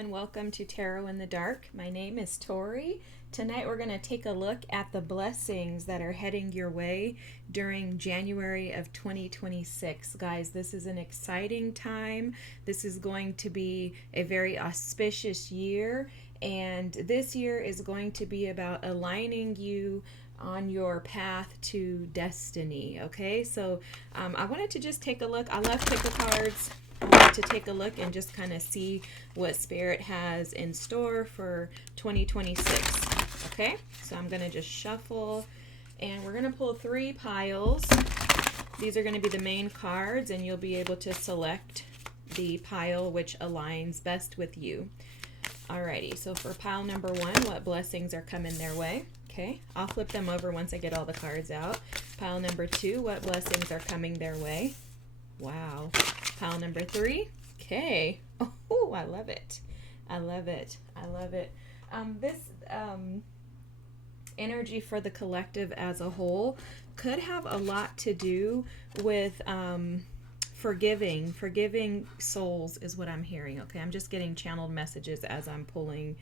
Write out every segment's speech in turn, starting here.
and welcome to Tarot in the Dark. My name is Tori. Tonight we're going to take a look at the blessings that are heading your way during January of 2026. Guys, this is an exciting time. This is going to be a very auspicious year, and this year is going to be about aligning you on your path to destiny. Okay, so I wanted to just take a look. I love pick a cards. I wanted to take a look and just kind of see what Spirit has in store for 2026. Okay, so I'm going to just shuffle and we're going to pull 3 piles. These are going to be the main cards, and you'll be able to select the pile which aligns best with you. Alrighty, so for pile number 1, what blessings are coming their way? Okay, I'll flip them over once I get all the cards out. Pile number 2, what blessings are coming their way? Wow. Pile number 3. Okay. Oh, I love it. I love it. I love it. This energy for the collective as a whole could have a lot to do with forgiving souls is what I'm hearing. Okay, I'm just getting channeled messages as I'm pulling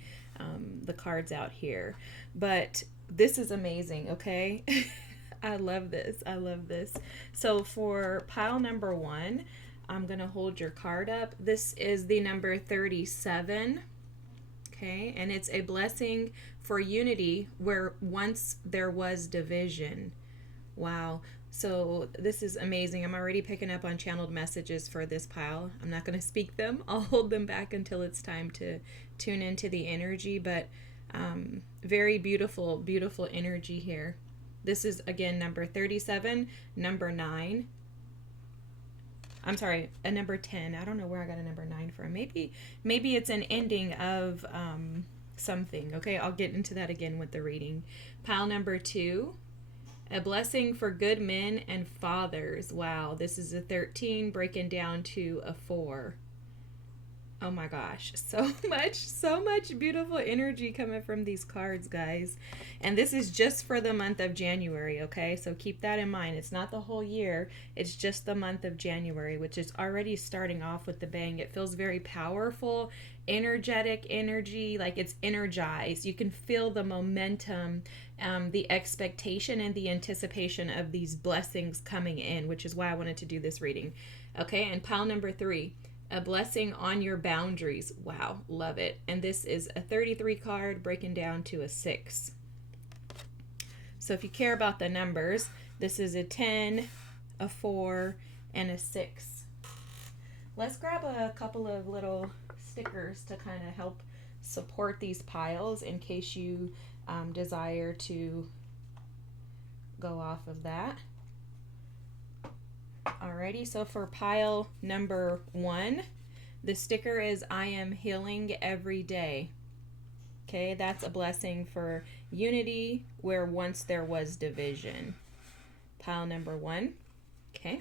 the cards out here. But this is amazing, okay? I love this. I love this. So for pile number 1, I'm going to hold your card up. This is the number 37. Okay, and it's a blessing for unity where once there was division. Wow. So this is amazing. I'm already picking up on channeled messages for this pile. I'm not going to speak them. I'll hold them back until it's time to tune into the energy, but very beautiful, beautiful energy here. This is, again, number 37, number 9. I'm sorry, a number 10. I don't know where I got a number 9 from. Maybe it's an ending of something. Okay, I'll get into that again with the reading. Pile number 2, a blessing for good men and fathers. Wow, this is a 13 breaking down to a 4. Oh my gosh, so much beautiful energy coming from these cards, guys. And this is just for the month of January, okay? So keep that in mind. It's not the whole year. It's just the month of January, which is already starting off with the bang. It feels very powerful, energetic energy, like it's energized. You can feel the momentum, the expectation and the anticipation of these blessings coming in, which is why I wanted to do this reading. Okay, and pile number 3. A blessing on your boundaries. Wow, love it. And this is a 33 card breaking down to a 6. So if you care about the numbers, this is a 10, a 4, and a 6. Let's grab a couple of little stickers to kind of help support these piles in case you desire to go off of that. Alrighty, so for pile number 1, the sticker is I am healing every day. Okay, that's a blessing for unity where once there was division. Pile number 1. Okay,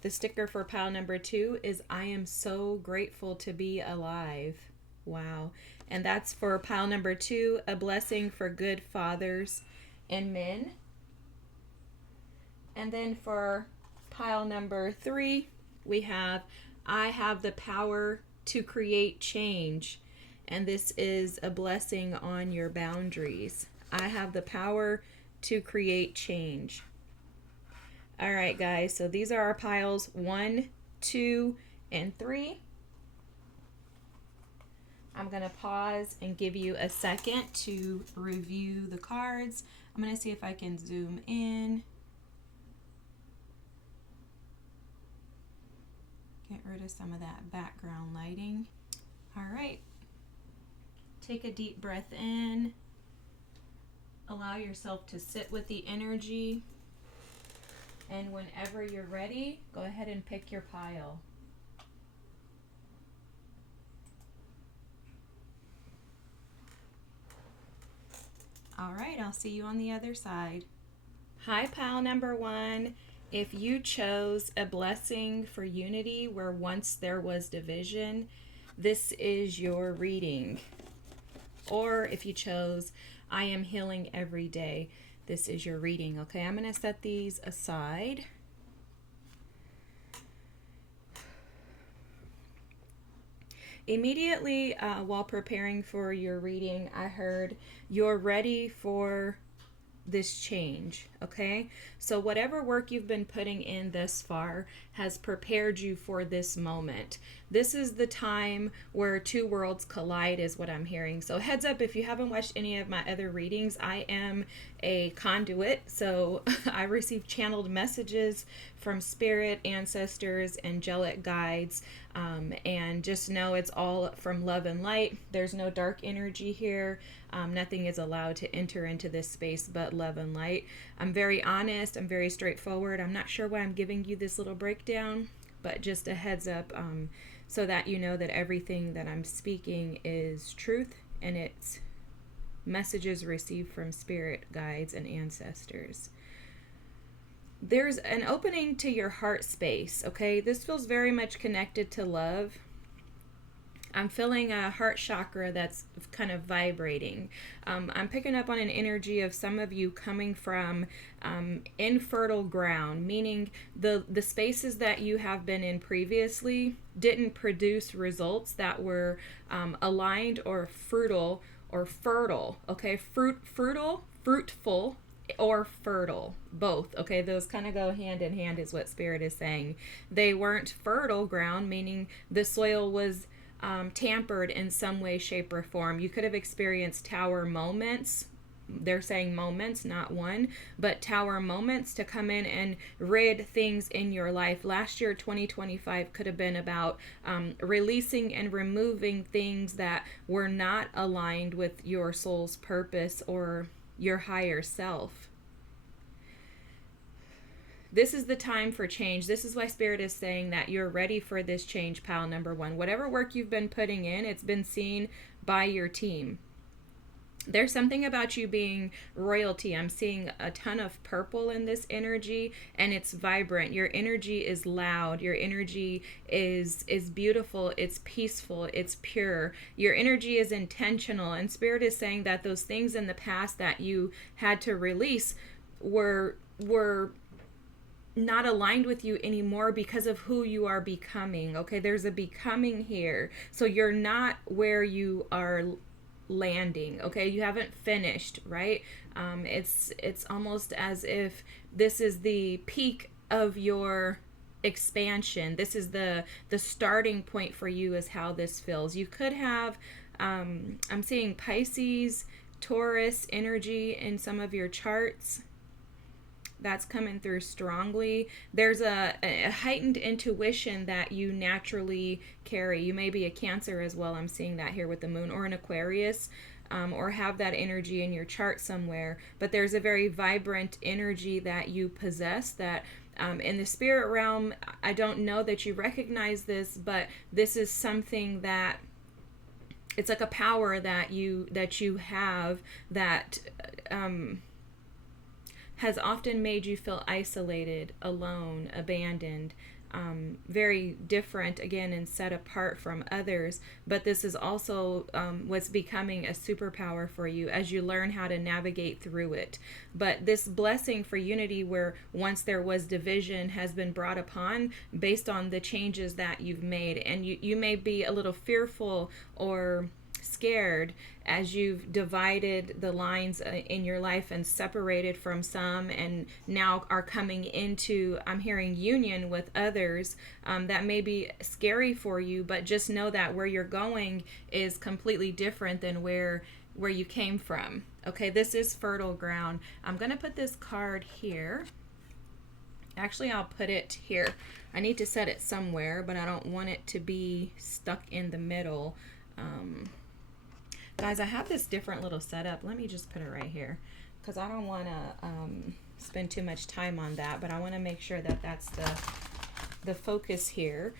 the sticker for pile number 2 is I am so grateful to be alive. Wow, and that's for pile number 2, a blessing for good fathers and men. And then for pile number 3, we have I have the power to create change, and this is a blessing on your boundaries. I have the power to create change. All right, guys, so these are our piles 1, 2, and 3. I'm going to pause and give you a second to review the cards. I'm going to see if I can zoom in. Get rid of some of that background lighting. All right. Take a deep breath in. Allow yourself to sit with the energy. And whenever you're ready, go ahead and pick your pile. All right, I'll see you on the other side. Hi, pile number 1. If you chose a blessing for unity where once there was division, this is your reading. Or if you chose I am healing every day, this is your reading. Okay, I'm going to set these aside. Immediately while preparing for your reading, I heard you're ready for this change, okay? So whatever work you've been putting in thus far has prepared you for this moment. This is the time where two worlds collide, is what I'm hearing. So heads up, if you haven't watched any of my other readings, I am a conduit. So I receive channeled messages from spirit, ancestors, angelic guides, and just know it's all from love and light. There's no dark energy here. Nothing is allowed to enter into this space but love and light. I'm very honest. I'm very straightforward. I'm not sure why I'm giving you this little breakdown, but just a heads up, so that you know that everything that I'm speaking is truth, and it's messages received from spirit guides and ancestors. There's an opening to your heart space, okay? This feels very much connected to love. I'm feeling a heart chakra that's kind of vibrating. I'm picking up on an energy of some of you coming from infertile ground, meaning the spaces that you have been in previously didn't produce results that were aligned or fruitful, okay? Fruitful, or fertile, both, okay? Those kind of go hand in hand is what spirit is saying. They weren't fertile ground, meaning the soil was tampered in some way, shape, or form. You could have experienced tower moments. They're saying moments, not one, but tower moments to come in and rid things in your life. Last year, 2025, could have been about releasing and removing things that were not aligned with your soul's purpose or your higher self. This is the time for change. This is why Spirit is saying that you're ready for this change, pal number one. Whatever work you've been putting in, it's been seen by your team. There's something about you being royalty. I'm seeing a ton of purple in this energy, and it's vibrant. Your energy is loud. Your energy is beautiful. It's peaceful. It's pure. Your energy is intentional. And Spirit is saying that those things in the past that you had to release were not aligned with you anymore because of who you are becoming. Okay, there's a becoming here. So you're not where you are landing. Okay, you haven't finished, right? It's almost as if this is the peak of your expansion. This is the starting point for you, is how this feels. You could have I'm seeing Pisces, Taurus energy in some of your charts. That's coming through strongly. There's a heightened intuition that you naturally carry. You may be a Cancer as well. I'm seeing that here with the moon, or an Aquarius, or have that energy in your chart somewhere. But there's a very vibrant energy that you possess that in the spirit realm, I don't know that you recognize this, but this is something that it's like a power that you have that has often made you feel isolated, alone, abandoned, very different, again, and set apart from others. But this is also what's becoming a superpower for you as you learn how to navigate through it. But this blessing for unity, where once there was division, has been brought upon based on the changes that you've made. And you may be a little fearful or scared as you've divided the lines in your life and separated from some, and now are coming into, I'm hearing, union with others. That may be scary for you, but just know that where you're going is completely different than where you came from. Okay, this is fertile ground. I'm going to put this card here. Actually, I'll put it here. I need to set it somewhere, but I don't want it to be stuck in the middle. Guys, I have this different little setup. Let me just put it right here, because I don't want to spend too much time on that, but I want to make sure that that's the focus here.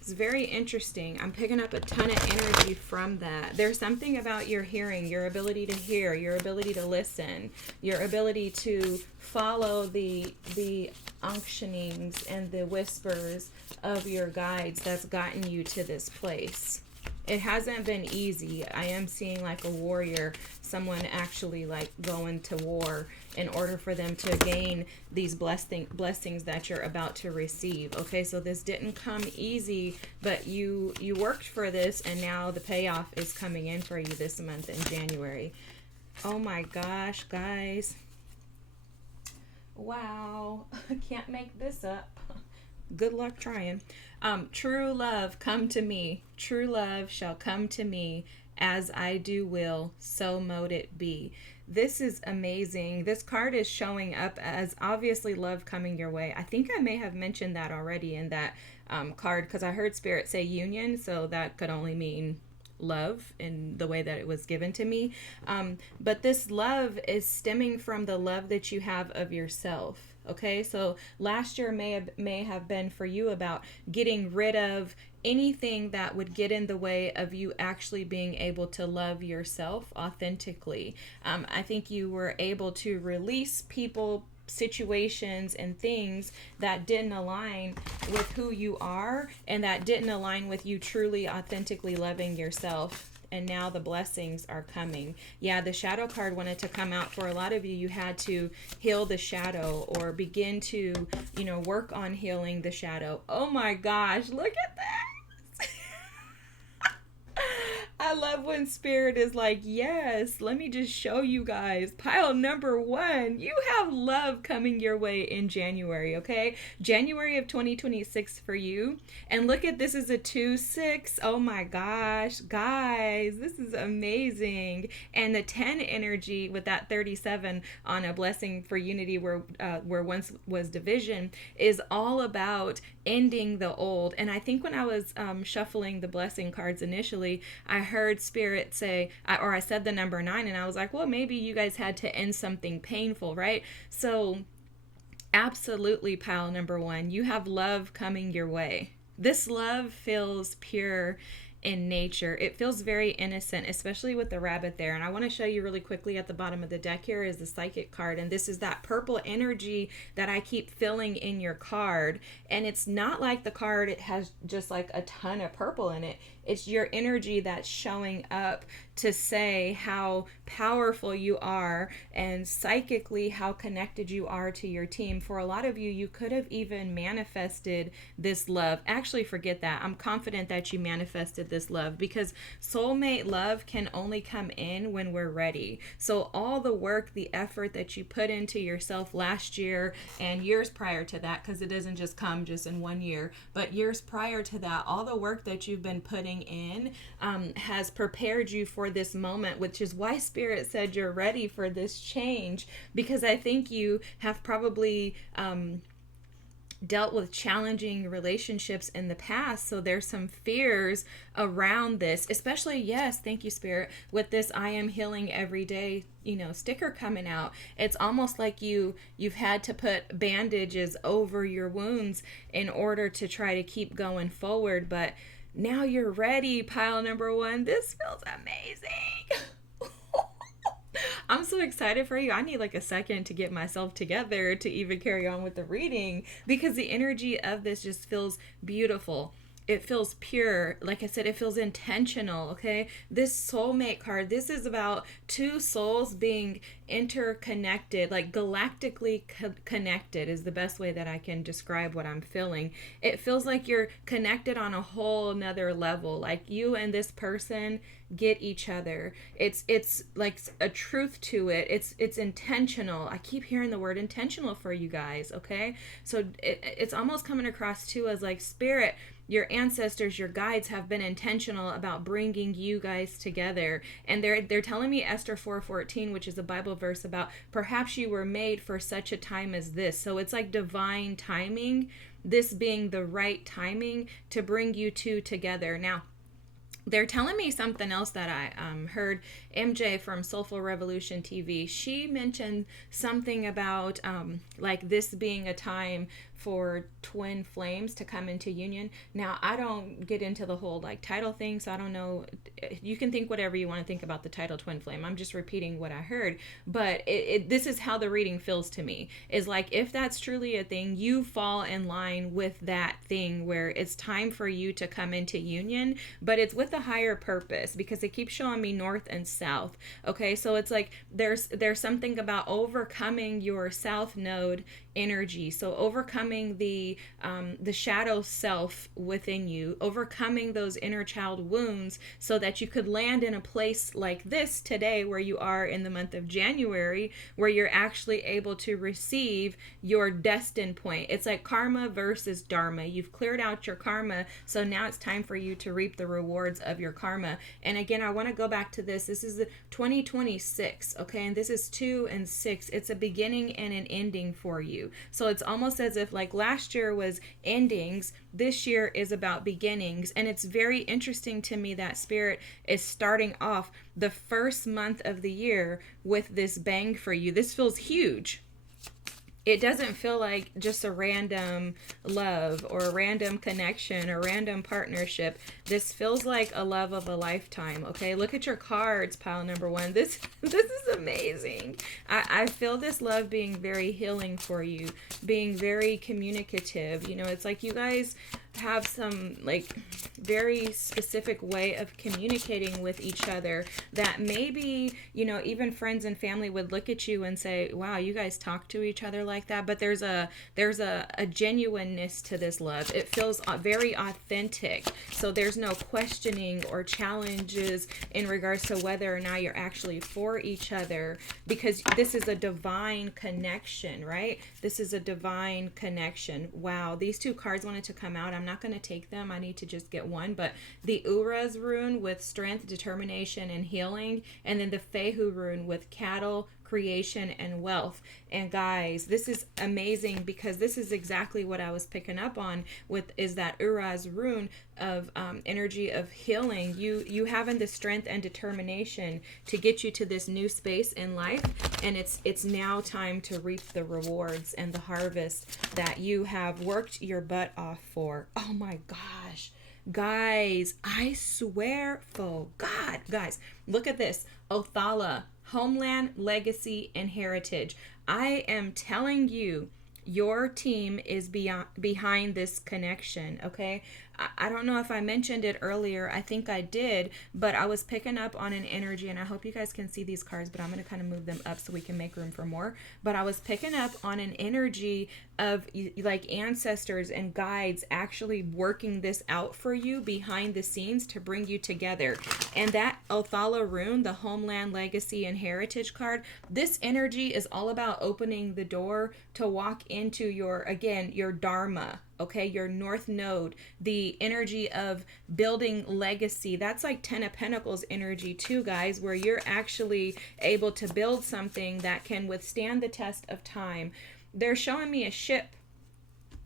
It's very interesting. I'm picking up a ton of energy from that. There's something about your hearing, your ability to hear, your ability to listen, your ability to follow the unctionings and the whispers of your guides that's gotten you to this place. It hasn't been easy. I am seeing like a warrior, someone actually like going to war in order for them to gain these blessings that you're about to receive. Okay, so this didn't come easy, but you worked for this, and now the payoff is coming in for you this month in January. Oh my gosh, guys. Wow. I can't make this up. Good luck trying. True love, come to me. True love shall come to me. As I do will, so mote it be. This is amazing. This card is showing up as obviously love coming your way. I think I may have mentioned that already in that card, because I heard Spirit say union, so that could only mean love in the way that it was given to me. But this love is stemming from the love that you have of yourself. Okay, so last year may have been for you about getting rid of anything that would get in the way of you actually being able to love yourself authentically. I think you were able to release people, situations, and things that didn't align with who you are, and that didn't align with you truly authentically loving yourself. And now the blessings are coming. Yeah, the shadow card wanted to come out. For a lot of you, you had to heal the shadow or begin to, work on healing the shadow. Oh my gosh, look at that. I love when Spirit is like, yes, let me just show you guys. Pile number 1, you have love coming your way in January, okay? January of 2026 for you. And look at this is a 2-6. Oh my gosh, guys, this is amazing. And the 10 energy with that 37 on a blessing for unity where once was division is all about ending the old. And I think when I was shuffling the blessing cards initially, I heard Spirit say, or I said the number 9, and I was like, well, maybe you guys had to end something painful, right? So absolutely, pile number 1, you have love coming your way. This love feels pure in nature. It feels very innocent, especially with the rabbit there. And I want to show you really quickly at the bottom of the deck here is the psychic card. And this is that purple energy that I keep filling in your card. And it's not like the card, it has just like a ton of purple in it. It's your energy that's showing up to say how powerful you are and psychically how connected you are to your team. For a lot of you, you could have even manifested this love. Actually, forget that. I'm confident that you manifested this love, because soulmate love can only come in when we're ready. So all the work, the effort that you put into yourself last year and years prior to that, because it doesn't just come just in one year, but years prior to that, all the work that you've been putting in has prepared you for this moment, which is why Spirit said you're ready for this change, because I think you have probably dealt with challenging relationships in the past. So there's some fears around this, especially, yes, thank you, Spirit, with this I am healing every day, sticker coming out. It's almost like you've had to put bandages over your wounds in order to try to keep going forward. But now you're ready, pile number 1. This feels amazing. I'm so excited for you. I need like a second to get myself together to even carry on with the reading, because the energy of this just feels beautiful. It feels pure. Like I said, it feels intentional, okay? This soulmate card, this is about two souls being interconnected, like galactically connected is the best way that I can describe what I'm feeling. It feels like you're connected on a whole nother level. Like you and this person get each other. It's like a truth to it. It's intentional. I keep hearing the word intentional for you guys, okay? So it's almost coming across too as like Spirit, your ancestors, your guides have been intentional about bringing you guys together. And they're telling me Esther 4:14, which is a Bible verse about perhaps you were made for such a time as this. So it's like divine timing, this being the right timing to bring you two together. Now, they're telling me something else that I heard MJ from Soulful Revolution TV. She mentioned something about like this being a time for twin flames to come into union. Now, I don't get into the whole like title thing, so I don't know. You can think whatever you want to think about the title twin flame. I'm just repeating what I heard, but this is how the reading feels to me. Is like, if that's truly a thing, you fall in line with that thing where it's time for you to come into union, but it's with a higher purpose, because it keeps showing me north and south. Okay, so it's like there's something about overcoming your south node energy. So overcoming the shadow self within you, overcoming those inner child wounds, so that you could land in a place like this today, where you are in the month of January, where you're actually able to receive your destined point. It's like karma versus dharma. You've cleared out your karma, so now it's time for you to reap the rewards of your karma. And again, I want to go back to this. This is the 2026, okay? And this is 2 and 6. It's a beginning and an ending for you. So it's almost as if like last year was endings, this year is about beginnings. And it's very interesting to me that Spirit is starting off the first month of the year with this bang for you. This feels huge. It doesn't feel like just a random love or a random connection or random partnership. This feels like a love of a lifetime. Okay, look at your cards, pile number 1. This is amazing. I feel this love being very healing for you, being very communicative. You know, it's like you guys have some like very specific way of communicating with each other that maybe, you know, even friends and family would look at you and say, wow, you guys talk to each other like that. But there's a genuineness to this love. It feels very authentic. So there's no questioning or challenges in regards to whether or not you're actually for each other, because this is a divine connection, right? This is a divine connection. Wow, these 2 cards wanted to come out. I'm not going to take them. I need to just get one. But the Uras rune with strength, determination, and healing, and then the Fehu rune with cattle, creation, and wealth. And guys, this is amazing, because this is exactly what I was picking up on with, is that Uras rune of energy of healing. You having the strength and determination to get you to this new space in life, and it's now time to reap the rewards and the harvest that you have worked your butt off for. Oh my gosh. Guys, I swear for God, guys, look at this. Othala, homeland, legacy, and heritage. I am telling you, your team is behind this connection, okay? I don't know if I mentioned it earlier. I think I did, but I was picking up on an energy, and I hope you guys can see these cards, but I'm going to kind of move them up so we can make room for more. But I was picking up on an energy of like ancestors and guides actually working this out for you behind the scenes to bring you together. And that Othala rune, the homeland, legacy, and heritage card, this energy is all about opening the door to walk into your, again, your dharma. Okay, your north node, the energy of building legacy. That's like 10 of Pentacles energy too, guys, where you're actually able to build something that can withstand the test of time. They're showing me a ship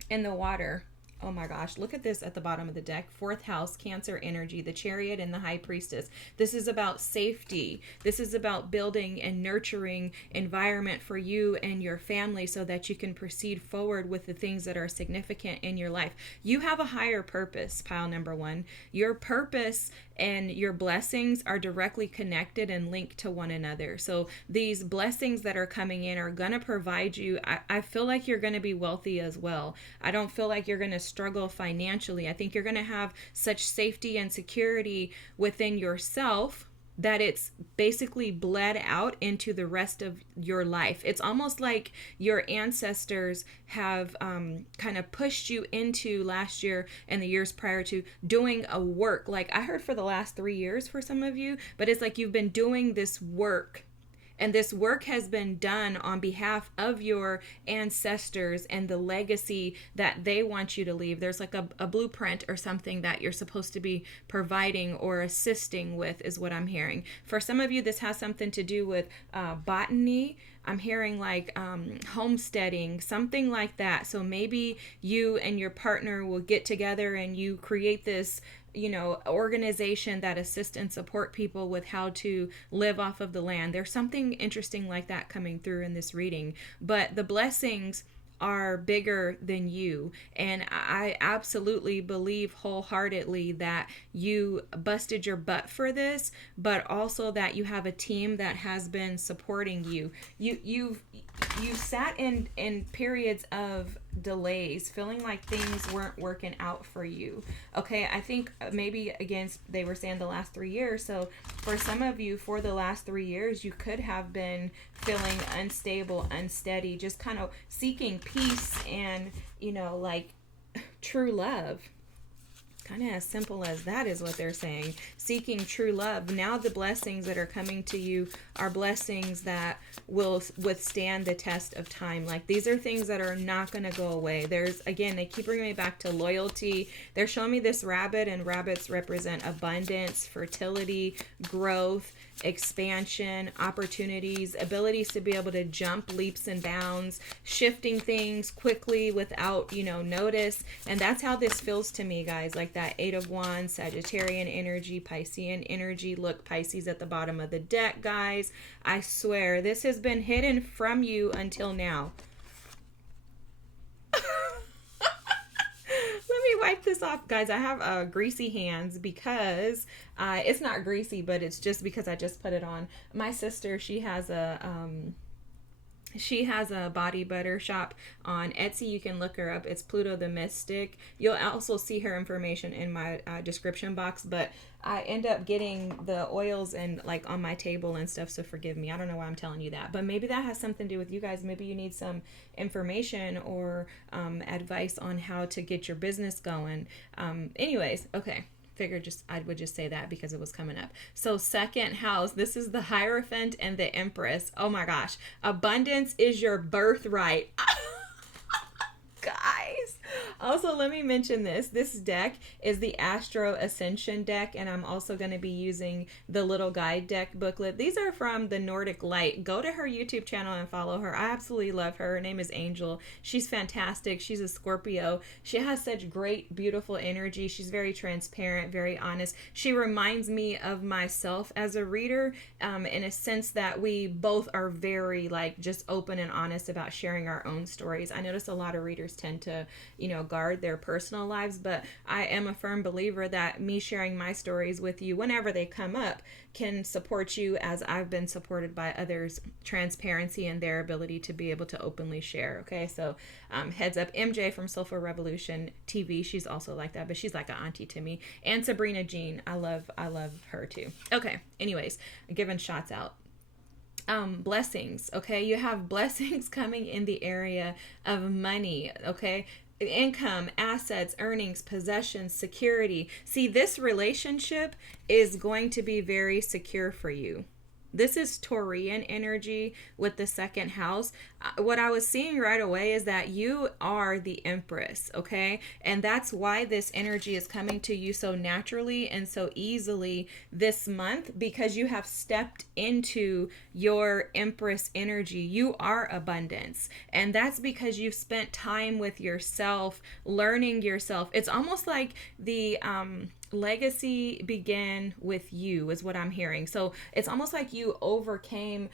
in the water. Oh my gosh, look at this at the bottom of the deck. 4th house, Cancer energy, the Chariot and the High Priestess. This is about safety. This is about building and nurturing environment for you and your family so that you can proceed forward with the things that are significant in your life. You have a higher purpose, pile number 1. Your purpose and your blessings are directly connected and linked to one another. So these blessings that are coming in are going to provide you. I feel like you're going to be wealthy as well. I don't feel like you're going to struggle financially. I think you're going to have such safety and security within yourself that it's basically bled out into the rest of your life. It's almost like your ancestors have kind of pushed you into last year and the years prior to doing a work. Like I heard for the last 3 years for some of you, but it's like you've been doing this work. And this work has been done on behalf of your ancestors and the legacy that they want you to leave. There's like a blueprint or something that you're supposed to be providing or assisting with, is what I'm hearing. For some of you, this has something to do with botany. I'm hearing like homesteading, something like that. So maybe you and your partner will get together and you create this, you know, organization that assist and support people with how to live off of the land. There's something interesting like that coming through in this reading. But the blessings are bigger than you. And I absolutely believe wholeheartely that you busted your butt for this, but also that you have a team that has been supporting you. You've sat in periods of delays, feeling like things weren't working out for you. Okay, I think maybe against they were saying the last 3 years. So for some of you, for the last 3 years, you could have been feeling unstable, unsteady, just kind of seeking peace and, like true love. Kind of as simple as that is what they're saying. Seeking true love. Now the blessings that are coming to you are blessings that will withstand the test of time. Like, these are things that are not going to go away. There's, again, they keep bringing me back to loyalty. They're showing me this rabbit, and rabbits represent abundance, fertility, growth, expansion, opportunities, abilities to be able to jump leaps and bounds, shifting things quickly without, notice. And that's how this feels to me, guys. Like that Eight of Wands, Sagittarian energy, Piscean energy. Look, Pisces at the bottom of the deck, guys. I swear, this has been hidden from you until now. Let me wipe this off, guys. I have greasy hands because it's not greasy, but it's just because I just put it on. My sister, she has a body butter shop on Etsy. You can look her up. It's Pluto the Mystic. You'll also see her information in my description box, but I end up getting the oils and like on my table and stuff, so forgive me. I don't know why I'm telling you that, but maybe that has something to do with you guys. Maybe you need some information or advice on how to get your business going. Anyways, okay. I would just say that because it was coming up. So second house, this is the Hierophant and the Empress. Oh my gosh. Abundance is your birthright. Guys. Also, let me mention this. This deck is the Astro Ascension deck, and I'm also going to be using the little guide deck booklet. These are from the Nordic Light. Go to her YouTube channel and follow her. I absolutely love her. Her name is Angel. She's fantastic. She's a Scorpio. She has such great, beautiful energy. She's very transparent, very honest. She reminds me of myself as a reader, in a sense that we both are very just open and honest about sharing our own stories. I notice a lot of readers tend to, guard their personal lives, but I am a firm believer that me sharing my stories with you whenever they come up can support you as I've been supported by others' transparency and their ability to be able to openly share. Okay, so heads up, MJ from Soulful Revolution TV, she's also like that, but she's like an auntie to me. And Sabrina Jean, I love her too. Okay, anyways, giving shots out. Blessings, okay? You have blessings coming in the area of money, okay? Income, assets, earnings, possessions, security. See, this relationship is going to be very secure for you. This is Taurian energy with the second house. What I was seeing right away is that you are the Empress, okay? And that's why this energy is coming to you so naturally and so easily this month, because you have stepped into your Empress energy. You are abundance. And that's because you've spent time with yourself, learning yourself. It's almost like the legacy began with you, is what I'm hearing. So it's almost like you overcame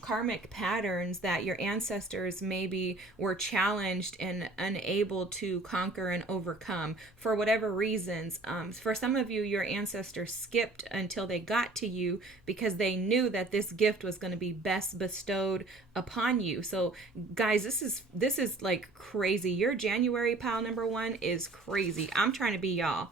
karmic patterns that your ancestors maybe were challenged and unable to conquer and overcome for whatever reasons. For some of you, your ancestors skipped until they got to you because they knew that this gift was going to be best bestowed upon you. So guys, this is like crazy. Your January pile number 1 is crazy. I'm trying to be y'all.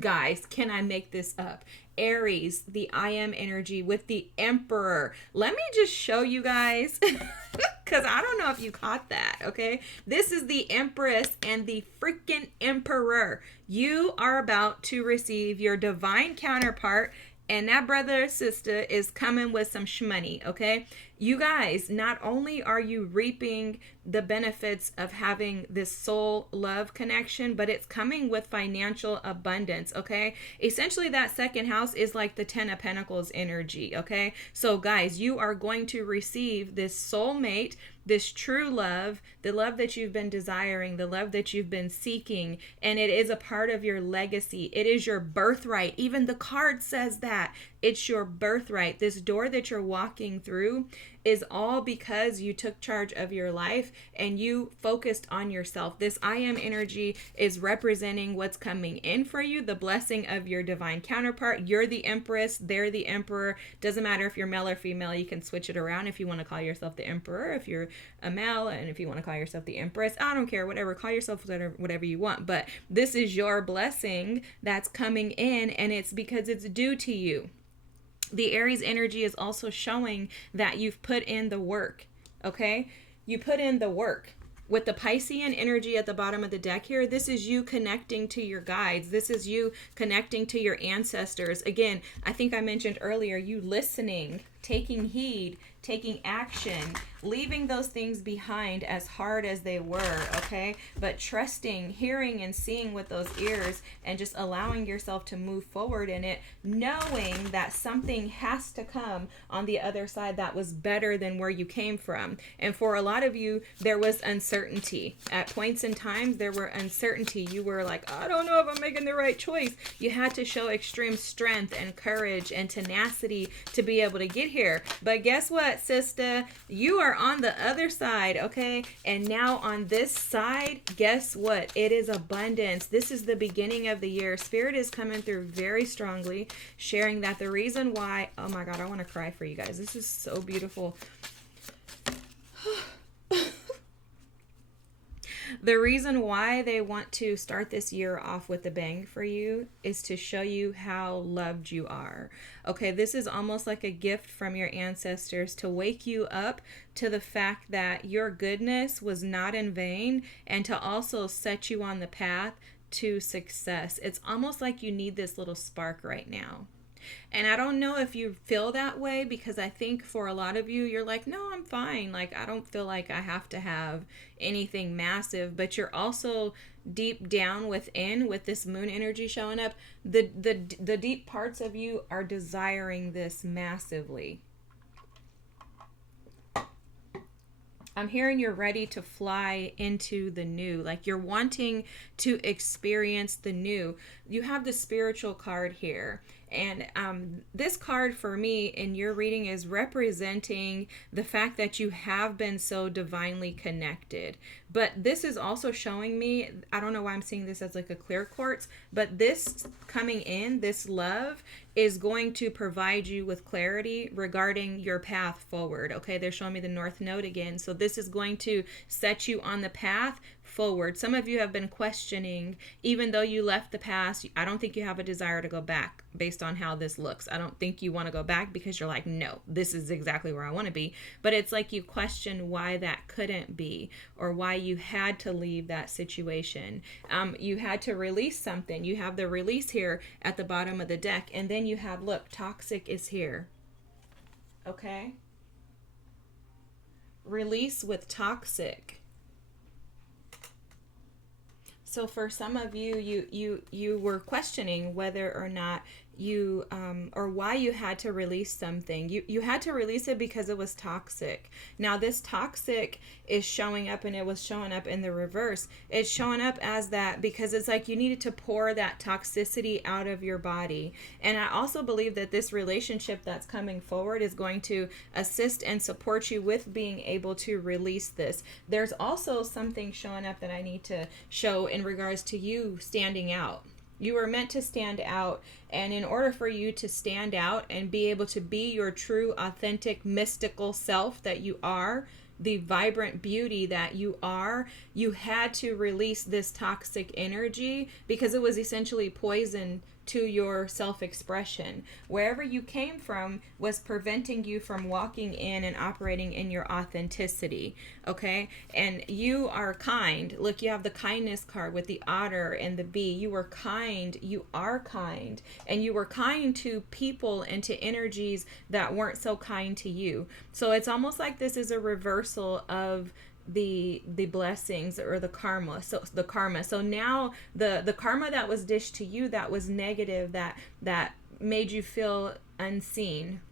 Guys, can I make this up? Aries, the I am energy with the Emperor. Let me just show you guys, because I don't know if you caught that, okay? This is the Empress and the freaking Emperor. You are about to receive your divine counterpart, and that brother or sister is coming with some shmoney, okay? You guys, not only are you reaping the benefits of having this soul love connection, but it's coming with financial abundance, okay? Essentially, that second house is like the 10 of Pentacles energy, okay? So guys, you are going to receive this soulmate, this true love, the love that you've been desiring, the love that you've been seeking, and it is a part of your legacy. It is your birthright. Even the card says that. It's your birthright. This door that you're walking through is all because you took charge of your life and you focused on yourself. This I am energy is representing what's coming in for you, the blessing of your divine counterpart. You're the empress, they're the emperor. Doesn't matter if you're male or female, you can switch it around if you want to call yourself the emperor, if you're a male, and if you want to call yourself the empress. I don't care, whatever, call yourself whatever you want. But this is your blessing that's coming in, and it's because it's due to you. The Aries energy is also showing that you've put in the work, okay? You put in the work. With the Piscean energy at the bottom of the deck here, this is you connecting to your guides. This is you connecting to your ancestors. Again, I think I mentioned earlier, you listening, taking heed, taking action, leaving those things behind as hard as they were, okay? But trusting, hearing, and seeing with those ears, and just allowing yourself to move forward in it, knowing that something has to come on the other side that was better than where you came from. And for a lot of you, there was uncertainty. At points in time, there were uncertainty. You were like, I don't know if I'm making the right choice. You had to show extreme strength and courage and tenacity to be able to get here. But guess what, sister? You are on the other side, okay? And now on this side, guess what? It is abundance. This is the beginning of the year. Spirit is coming through very strongly, sharing that the reason why, oh my God, I want to cry for you guys. This is so beautiful. The reason why they want to start this year off with a bang for you is to show you how loved you are. Okay, this is almost like a gift from your ancestors to wake you up to the fact that your goodness was not in vain, and to also set you on the path to success. It's almost like you need this little spark right now. And I don't know if you feel that way, because I think for a lot of you, you're like, no, I'm fine. Like, I don't feel like I have to have anything massive. But you're also deep down within, with this moon energy showing up, the deep parts of you are desiring this massively. I'm hearing you're ready to fly into the new, like you're wanting to experience the new. You have the spiritual card here. And this card for me in your reading is representing the fact that you have been so divinely connected. But this is also showing me, I don't know why I'm seeing this as like a clear quartz, but this coming in, this love is going to provide you with clarity regarding your path forward. Okay, they're showing me the North Node again. So this is going to set you on the path forward. Some of you have been questioning, even though you left the past, I don't think you have a desire to go back based on how this looks. I don't think you want to go back because you're like, no, this is exactly where I want to be. But it's like you question why that couldn't be, or why you had to leave that situation. You had to release something. You have the release here at the bottom of the deck. And then you have, look, toxic is here. Okay? Release with toxic. So for some of you, you were questioning whether or not you or why you had to release something. You had to release it because it was toxic. Now this toxic is showing up, and it was showing up in the reverse. It's showing up as that because it's like you needed to pour that toxicity out of your body. And I also believe that this relationship that's coming forward is going to assist and support you with being able to release this. There's also something showing up that I need to show in regards to you standing out. You were meant to stand out, and in order for you to stand out and be able to be your true, authentic, mystical self that you are, the vibrant beauty that you are, you had to release this toxic energy because it was essentially poison to your self-expression. Wherever you came from was preventing you from walking in and operating in your authenticity, okay? And you are kind. Look, you have the kindness card with the otter and the bee. You were kind. You are kind. And you were kind to people and to energies that weren't so kind to you. So it's almost like this is a reversal of the blessings or the karma. So now the karma that was dished to you that was negative, that made you feel unseen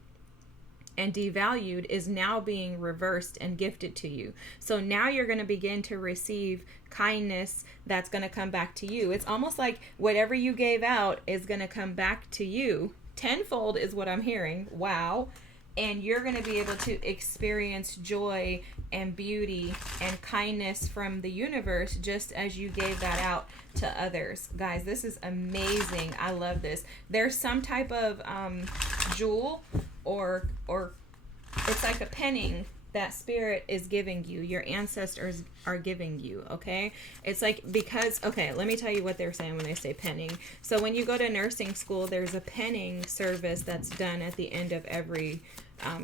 and devalued, is now being reversed and gifted to you. So now you're going to begin to receive kindness that's going to come back to you. It's almost like whatever you gave out is going to come back to you tenfold is what I'm hearing. Wow. and you're going to be able to experience joy and beauty and kindness from the universe just as you gave that out to others. Guys, this is amazing. I love this. There's some type of jewel or it's like a penning that spirit is giving you, your ancestors are giving you, okay? It's like, because, okay, let me tell you what they're saying when they say penning. So when you go to nursing school, there's a penning service that's done at the end of every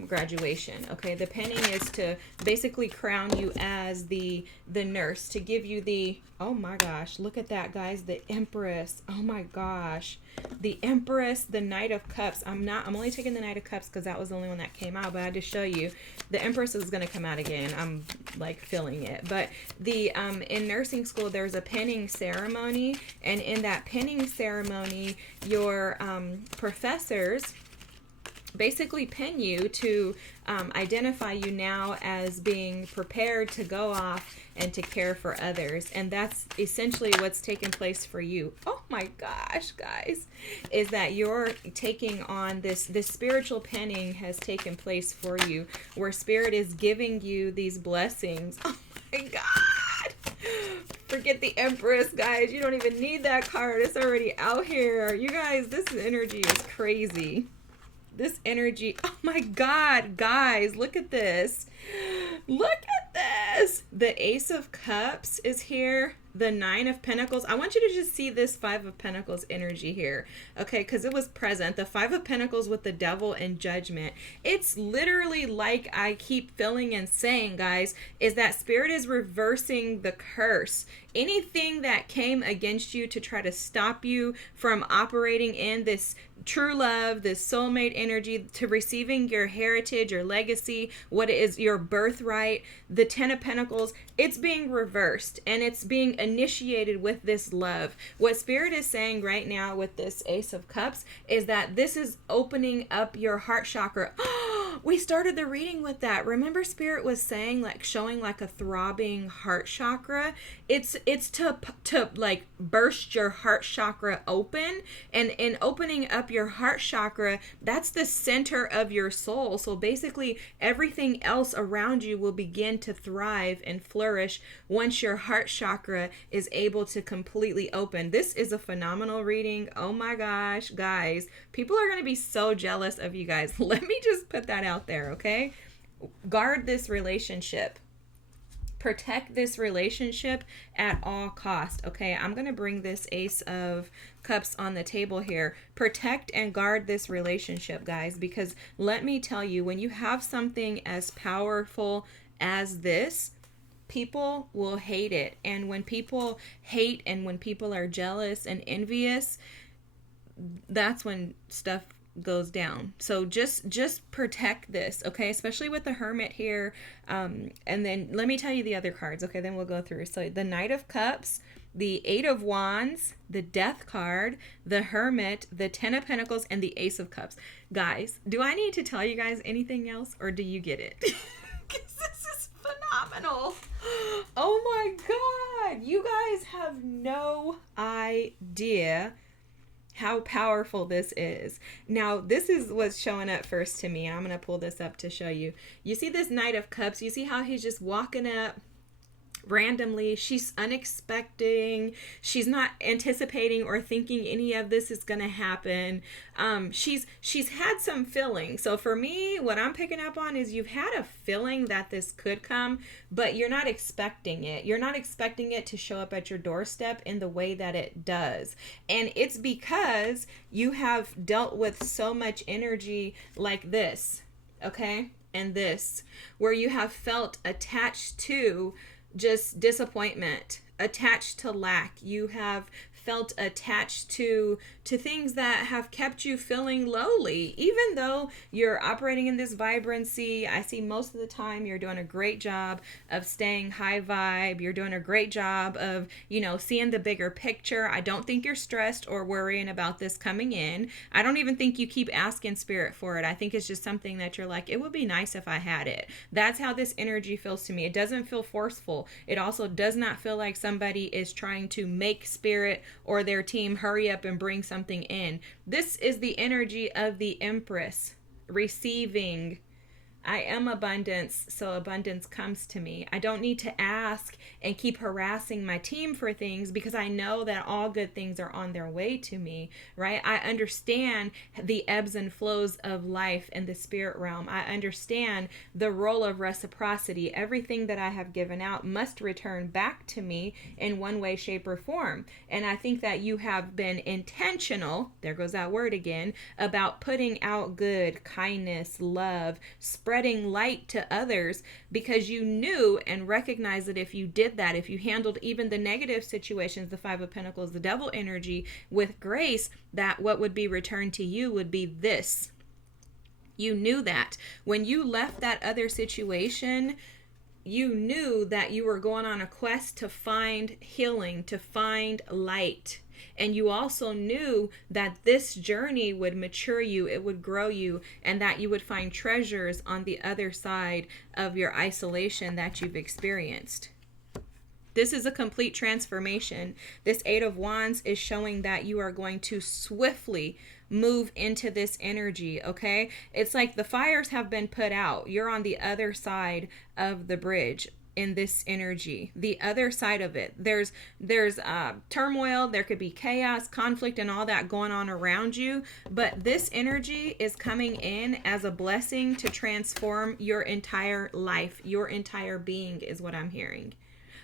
graduation, okay? The penning is to basically crown you as the nurse, to give you the, oh my gosh, look at that, guys, the Empress, oh my gosh, the Empress, the Knight of Cups. I'm only taking the Knight of Cups because that was the only one that came out, but I had to show you the Empress is going to come out again. I'm like feeling it. But the in nursing school, there's a penning ceremony, and in that penning ceremony, your professors basically pin you to identify you now as being prepared to go off and to care for others. And that's essentially what's taken place for you. Oh my gosh, guys, is that you're taking on this spiritual penning has taken place for you, where spirit is giving you these blessings. Oh my God. Forget the Empress, guys. You don't even need that card. It's already out here. You guys, this energy is crazy. This energy, oh my God, guys, look at this. Look at this. The Ace of Cups is here. The Nine of Pentacles. I want you to just see this Five of Pentacles energy here, okay? Because it was present. The Five of Pentacles with the Devil and Judgment. It's literally like I keep feeling and saying, guys, is that spirit is reversing the curse. Anything that came against you to try to stop you from operating in this true love, this soulmate energy, to receiving your heritage, your legacy, what is your birthright, the Ten of Pentacles, it's being reversed and it's being initiated with this love. What spirit is saying right now with this Ace of Cups is that this is opening up your heart chakra. We started the reading with that. Remember, spirit was saying, like, showing like a throbbing heart chakra. It's to like burst your heart chakra open, and in opening up your heart chakra, that's the center of your soul. So basically everything else around you will begin to thrive and flourish once your heart chakra is able to completely open. This is a phenomenal reading. Oh my gosh, guys, people are going to be so jealous of you guys. Let me just put that out there, okay? Guard this relationship. Protect this relationship at all cost, okay? I'm going to bring this Ace of Cups on the table here. Protect and guard this relationship, guys, because let me tell you, when you have something as powerful as this, people will hate it. And when people hate and when people are jealous and envious, that's when stuff goes down. So just protect this, okay? Especially with the Hermit here. And then let me tell you the other cards, okay? Then we'll go through. So the Knight of Cups, the Eight of Wands, the Death card, the Hermit, the Ten of Pentacles, and the Ace of Cups. Guys, do I need to tell you guys anything else, or do you get it? Because this is phenomenal. Oh my God. You guys have no idea how powerful this is. Now, this is what's showing up first to me, and I'm going to pull this up to show you. You see this Knight of Cups? You see how he's just walking up randomly? She's unexpecting. She's not anticipating or thinking any of this is going to happen. She's had some feeling. So for me, what I'm picking up on is you've had a feeling that this could come, but you're not expecting it. You're not expecting it to show up at your doorstep in the way that it does. And it's because you have dealt with so much energy like this, okay? And this, where you have felt attached to just disappointment, attached to lack. You have felt attached to things that have kept you feeling lowly, even though you're operating in this vibrancy. I see most of the time you're doing a great job of staying high vibe. You're doing a great job of, seeing the bigger picture. I don't think you're stressed or worrying about this coming in. I don't even think you keep asking spirit for it. I think it's just something that you're like, it would be nice if I had it. That's how this energy feels to me. It doesn't feel forceful. It also does not feel like somebody is trying to make spirit or their team hurry up and bring something in. This is the energy of the Empress receiving I am abundance, so abundance comes to me. I don't need to ask and keep harassing my team for things because I know that all good things are on their way to me, right? I understand the ebbs and flows of life in the spirit realm. I understand the role of reciprocity. Everything that I have given out must return back to me in one way, shape, or form. And I think that you have been intentional, there goes that word again, about putting out good, kindness, love, spreading light to others because you knew and recognized that if you did that, if you handled even the negative situations, the Five of Pentacles, the devil energy with grace, that what would be returned to you would be this. You knew that when you left that other situation, you knew that you were going on a quest to find healing, to find light. And you also knew that this journey would mature you, it would grow you, and that you would find treasures on the other side of your isolation that you've experienced. This is a complete transformation. This Eight of Wands is showing that you are going to swiftly move into this energy, okay? It's like the fires have been put out. You're on the other side of the bridge in this energy, the other side of it. There's turmoil, there could be chaos, conflict, and all that going on around you, but this energy is coming in as a blessing to transform your entire life, your entire being is what I'm hearing.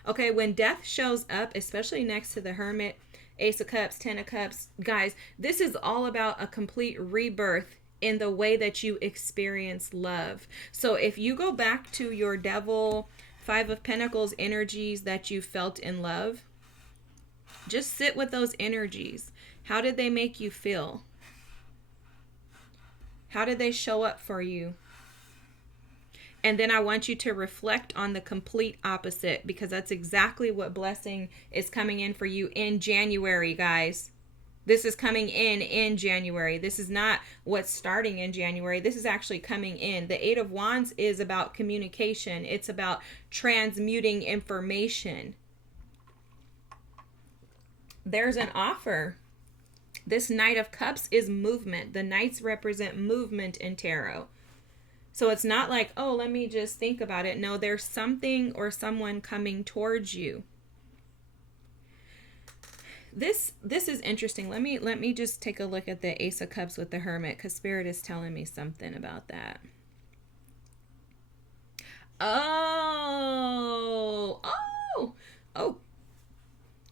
Okay, when death shows up, especially next to the Hermit, Ace of Cups, Ten of Cups, guys, this is all about a complete rebirth in the way that you experience love. So if you go back to your Devil, Five of Pentacles energies that you felt in love, just sit with those energies. How did they make you feel? How did they show up for you? And then I want you to reflect on the complete opposite, because that's exactly what blessing is coming in for you in January, guys. This is coming in January. This is not what's starting in January. This is actually coming in. The Eight of Wands is about communication. It's about transmuting information. There's an offer. This Knight of Cups is movement. The Knights represent movement in tarot. So it's not like, oh, let me just think about it. No, there's something or someone coming towards you. This is interesting. Let me just take a look at the Ace of Cups with the Hermit, because Spirit is telling me something about that. Oh.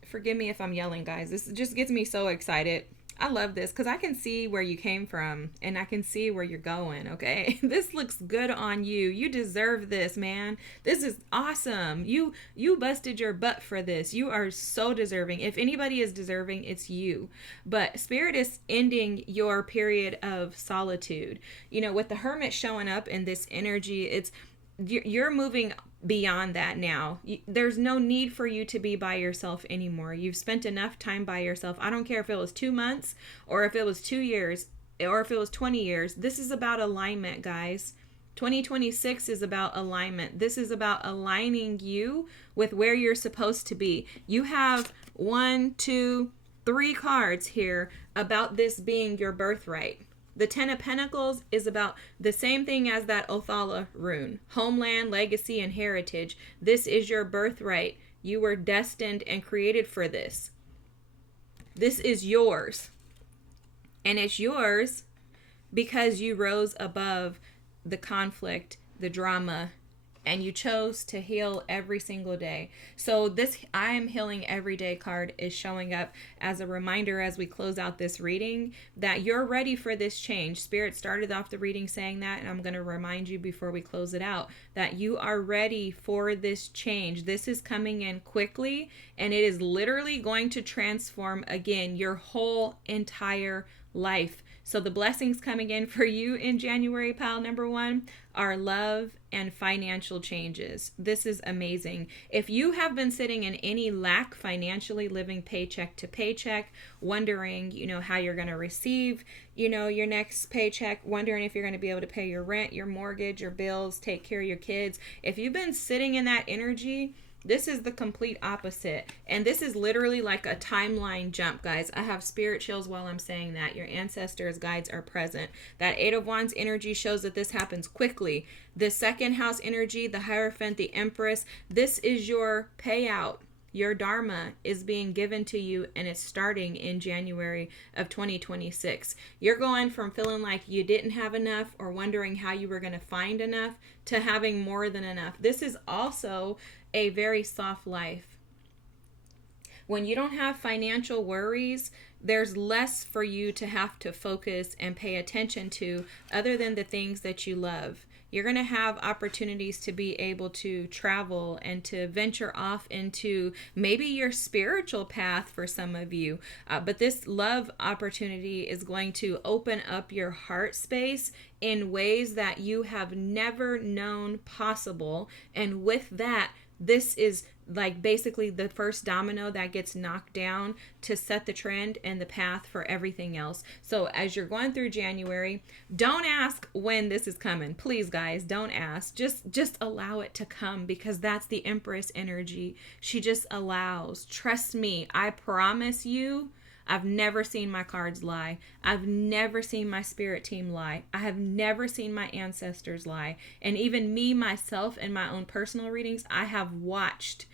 Forgive me if I'm yelling, guys. This just gets me so excited. I love this because I can see where you came from and I can see where you're going, okay? This looks good on you. You deserve this, man. This is awesome. You busted your butt for this. You are so deserving. If anybody is deserving, it's you. But Spirit is ending your period of solitude. You know, with the Hermit showing up in this energy, you're moving beyond that now. There's no need for you to be by yourself anymore. You've spent enough time by yourself. I don't care if it was 2 months or if it was 2 years or if it was 20 years. This is about alignment, guys. 2026 is about alignment. This is about aligning you with where you're supposed to be. You have 1, 2, 3 cards here about this being your birthright. The Ten of Pentacles is about the same thing as that Othala rune. Homeland, legacy, and heritage. This is your birthright. You were destined and created for this. This is yours. And it's yours because you rose above the conflict, the drama, and you chose to heal every single day. So this I am healing every day card is showing up as a reminder as we close out this reading that you're ready for this change. Spirit started off the reading saying that, and I'm going to remind you before we close it out that you are ready for this change. This is coming in quickly, and it is literally going to transform again your whole entire life. So the blessings coming in for you in January, pile number 1, are love and financial changes. This is amazing. If you have been sitting in any lack financially, living paycheck to paycheck, wondering, how you're going to receive, your next paycheck, wondering if you're going to be able to pay your rent, your mortgage, your bills, take care of your kids. If you've been sitting in that energy, This is the complete opposite. And this is literally like a timeline jump, guys. I have spirit chills while I'm saying that. Your ancestors, guides are present. That Eight of Wands energy shows that this happens quickly. The second house energy, the Hierophant, the Empress, this is your payout. Your dharma is being given to you, and it's starting in January of 2026. You're going from feeling like you didn't have enough or wondering how you were going to find enough to having more than enough. This is also a very soft life. When you don't have financial worries, there's less for you to have to focus and pay attention to other than the things that you love. You're going to have opportunities to be able to travel and to venture off into maybe your spiritual path for some of you. But this love opportunity is going to open up your heart space in ways that you have never known possible. And with that, this is like basically the first domino that gets knocked down to set the trend and the path for everything else. So as you're going through January, don't ask when this is coming. Please, guys, don't ask. Just allow it to come, because that's the Empress energy. She just allows. Trust me, I promise you, I've never seen my cards lie. I've never seen my spirit team lie. I have never seen my ancestors lie. And even me, myself, in my own personal readings, I have watched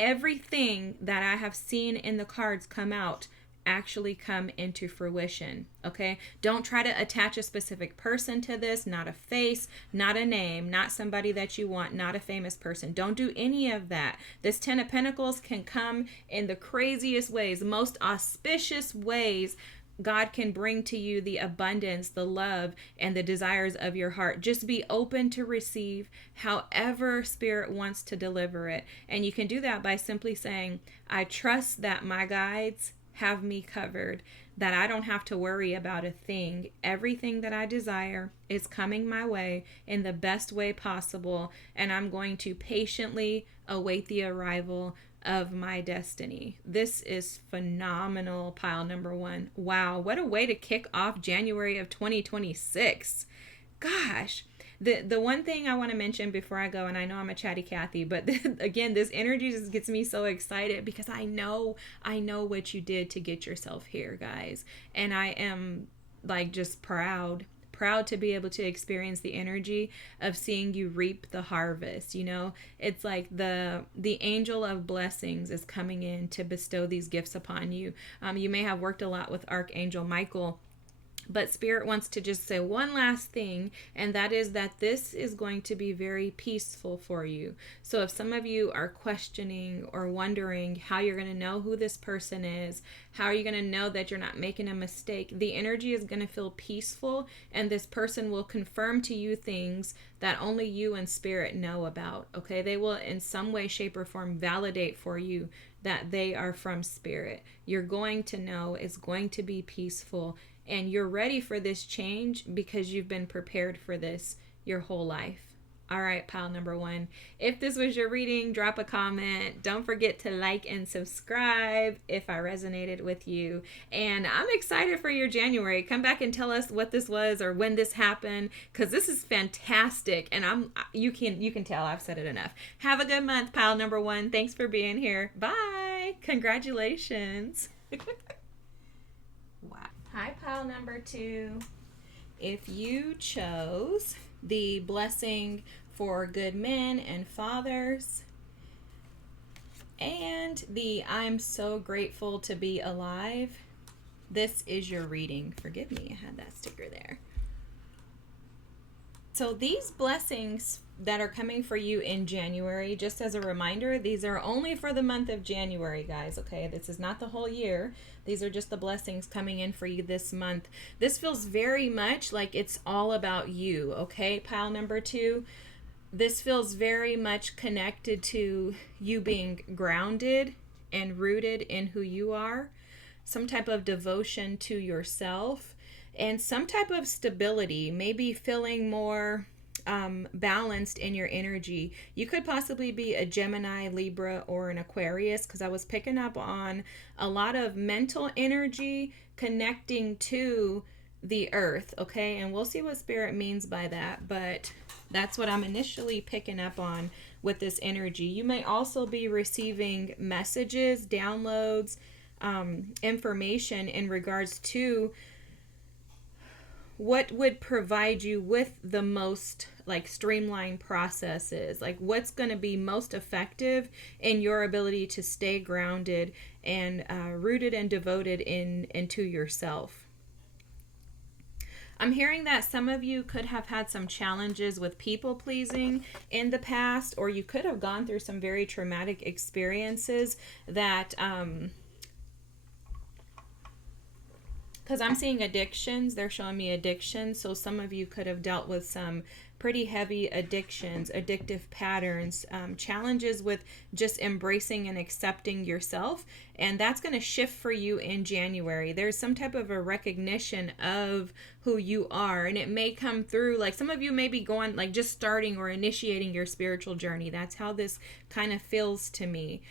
everything that I have seen in the cards come out actually come into fruition. Okay? Don't try to attach a specific person to this, not a face, not a name, not somebody that you want, not a famous person. Don't do any of that. This 10 of Pentacles can come in the craziest ways, most auspicious ways. God can bring to you the abundance, the love, and the desires of your heart. Just be open to receive however Spirit wants to deliver it. And you can do that by simply saying, I trust that my guides have me covered, that I don't have to worry about a thing. Everything that I desire is coming my way in the best way possible, and I'm going to patiently await the arrival of my destiny. This is phenomenal, pile number one. Wow, what a way to kick off January of 2026. Gosh. The one thing I want to mention before I go, and I know I'm a chatty Cathy, but again, this energy just gets me so excited because I know what you did to get yourself here, guys. And I am like just proud to be able to experience the energy of seeing you reap the harvest. You know, it's like the angel of blessings is coming in to bestow these gifts upon you. You may have worked a lot with Archangel Michael, but Spirit wants to just say one last thing, and that is that this is going to be very peaceful for you. So if some of you are questioning or wondering how you're going to know who this person is, how are you going to know that you're not making a mistake, the energy is going to feel peaceful, and this person will confirm to you things that only you and Spirit know about. Okay, they will in some way, shape, or form validate for you that they are from Spirit. You're going to know it's going to be peaceful. And you're ready for this change because you've been prepared for this your whole life. All right, pile number one. If this was your reading, drop a comment. Don't forget to like and subscribe if I resonated with you. And I'm excited for your January. Come back and tell us what this was or when this happened, because this is fantastic. And you can tell I've said it enough. Have a good month, pile number one. Thanks for being here. Bye. Congratulations. Wow. Hi, pile number two. If you chose the blessing for good men and fathers and the I'm so grateful to be alive, this is your reading. Forgive me, I had that sticker there. So these blessings that are coming for you in January, just as a reminder, these are only for the month of January, guys, okay? This is not the whole year. These are just the blessings coming in for you this month. This feels very much like it's all about you, okay? Pile number two. This feels very much connected to you being grounded and rooted in who you are, some type of devotion to yourself, and some type of stability, maybe feeling more balanced in your energy. You could possibly be a Gemini, Libra, or an Aquarius, because I was picking up on a lot of mental energy connecting to the earth, okay? And we'll see what spirit means by that, but that's what I'm initially picking up on with this energy. You may also be receiving messages, downloads, information in regards to what would provide you with the most like streamlined processes, like what's going to be most effective in your ability to stay grounded and rooted and devoted into yourself. I'm hearing that some of you could have had some challenges with people pleasing in the past, or you could have gone through some very traumatic experiences that because I'm seeing addictions. They're showing me addictions. So some of you could have dealt with some pretty heavy addictions, addictive patterns, challenges with just embracing and accepting yourself. And that's going to shift for you in January. There's some type of a recognition of who you are. And it may come through, like some of you may be going, like just starting or initiating your spiritual journey. That's how this kind of feels to me.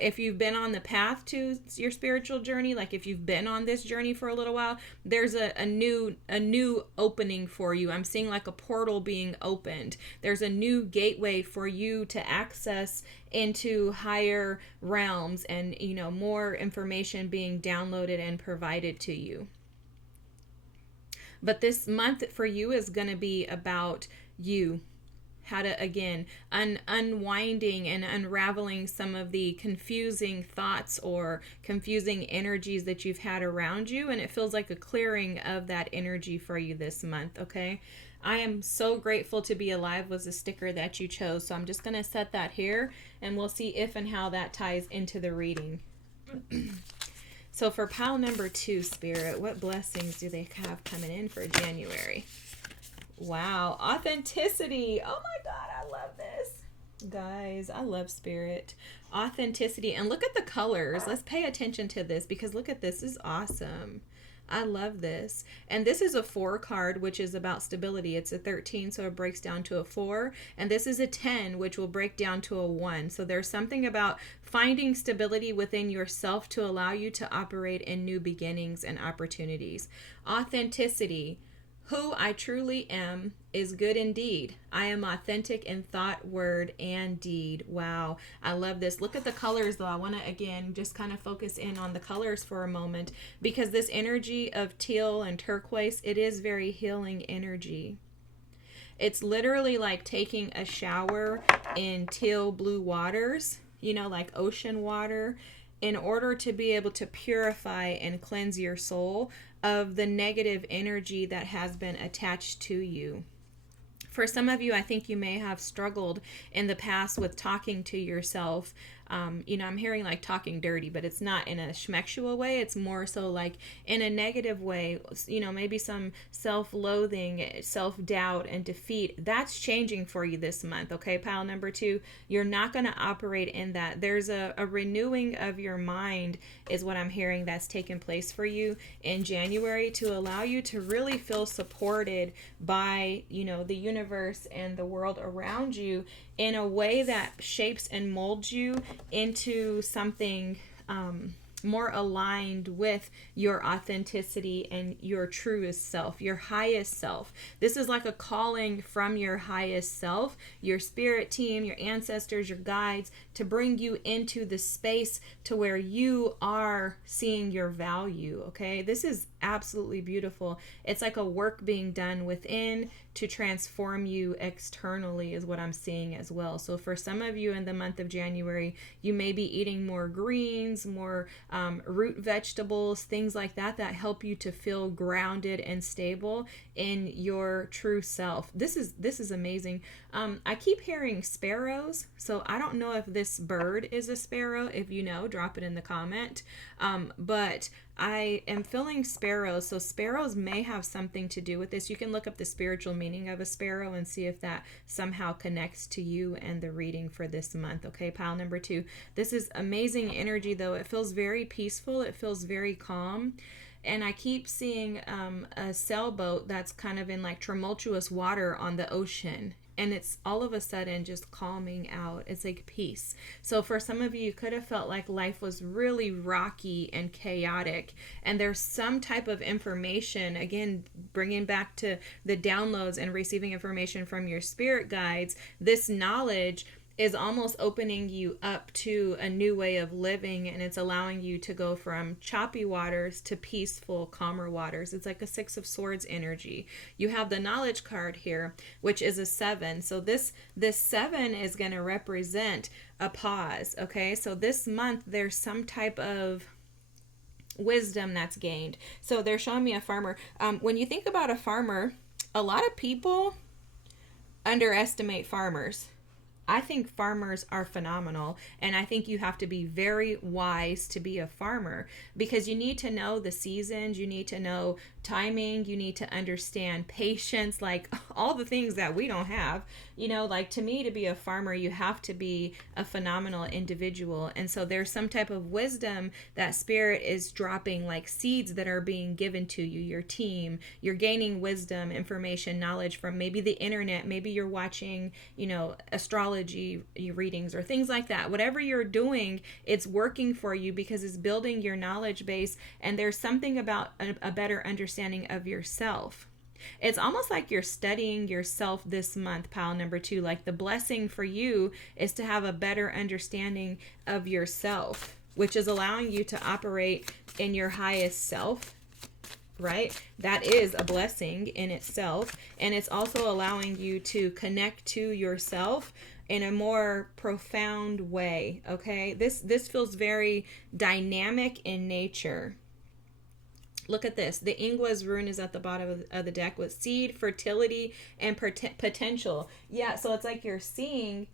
If you've been on the path to your spiritual journey, like if you've been on this journey for a little while, there's a new opening for you. I'm seeing like a portal being opened. There's a new gateway for you to access into higher realms, and more information being downloaded and provided to you. But this month for you is going to be about you. How to, again, unwinding and unraveling some of the confusing thoughts or confusing energies that you've had around you. And it feels like a clearing of that energy for you this month, okay? I am so grateful to be alive was the sticker that you chose. So I'm just going to set that here, and we'll see if and how that ties into the reading. So for pile number 2, Spirit, what blessings do they have coming in for January? Wow, authenticity. Oh my God, I love this. Guys, I love Spirit. Authenticity. And look at the colors. Let's pay attention to this, because look at this. This is awesome. I love this. And this is a 4 card, which is about stability. It's a 13, so it breaks down to a 4. And this is a 10, which will break down to a 1. So there's something about finding stability within yourself to allow you to operate in new beginnings and opportunities. Authenticity. Who I truly am is good indeed. I am authentic in thought, word, and deed. Wow, I love this. Look at the colors, though. I want to, again, just kind of focus in on the colors for a moment, because this energy of teal and turquoise, it is very healing energy. It's literally like taking a shower in teal blue waters, like ocean water, in order to be able to purify and cleanse your soul of the negative energy that has been attached to you. For some of you, I think you may have struggled in the past with talking to yourself. I'm hearing like talking dirty, but it's not in a schmexual way. It's more so like in a negative way, maybe some self-loathing, self-doubt, and defeat. That's changing for you this month, okay? Pile number 2, you're not going to operate in that. There's a renewing of your mind is what I'm hearing that's taken place for you in January, to allow you to really feel supported by, the universe and the world around you in a way that shapes and molds you into something more aligned with your authenticity and your truest self, your highest self. This is like a calling from your highest self, your spirit team, your ancestors, your guides, to bring you into the space to where you are seeing your value, okay? This is absolutely beautiful. It's like a work being done within to transform you externally is what I'm seeing as well. So for some of you in the month of January, you may be eating more greens, more root vegetables, things like that help you to feel grounded and stable in your true self. This is amazing. I keep hearing sparrows, so I don't know if this bird is a sparrow. If you know, drop it in the comment. But I am feeling sparrows, so sparrows may have something to do with this. You can look up the spiritual meaning of a sparrow and see if that somehow connects to you and the reading for this month. Okay, pile number 2. This is amazing energy, though. It feels very peaceful. It feels very calm. and I keep seeing a sailboat that's kind of in like tumultuous water on the ocean. And it's all of a sudden just calming out. It's like peace. So for some of you, you could have felt like life was really rocky and chaotic. And there's some type of information, again, bringing back to the downloads and receiving information from your spirit guides, this knowledge is almost opening you up to a new way of living, and it's allowing you to go from choppy waters to peaceful, calmer waters. It's like a Six of Swords energy. You have the knowledge card here, which is a 7. So this 7 is going to represent a pause. Okay, so this month there's some type of wisdom that's gained. So they're showing me a farmer. When you think about a farmer, a lot of people underestimate farmers. I think farmers are phenomenal, and I think you have to be very wise to be a farmer, because you need to know the seasons, you need to know timing, you need to understand patience, like all the things that we don't have. You know, like to me, to be a farmer, you have to be a phenomenal individual. And so there's some type of wisdom that spirit is dropping, like seeds that are being given to you, your team. You're gaining wisdom, information, knowledge from maybe the internet. Maybe you're watching, you know, astrology readings or things like that. Whatever you're doing, it's working for you because it's building your knowledge base. And there's something about a better understanding of yourself. It's almost like you're studying yourself this month, pile number 2. Like the blessing for you is to have a better understanding of yourself, which is allowing you to operate in your highest self, right? That is a blessing in itself. And it's also allowing you to connect to yourself in a more profound way, okay? This feels very dynamic in nature. Look at this. The Ingwa's rune is at the bottom of the deck with seed, fertility, and potential. Yeah, so it's like you're seeing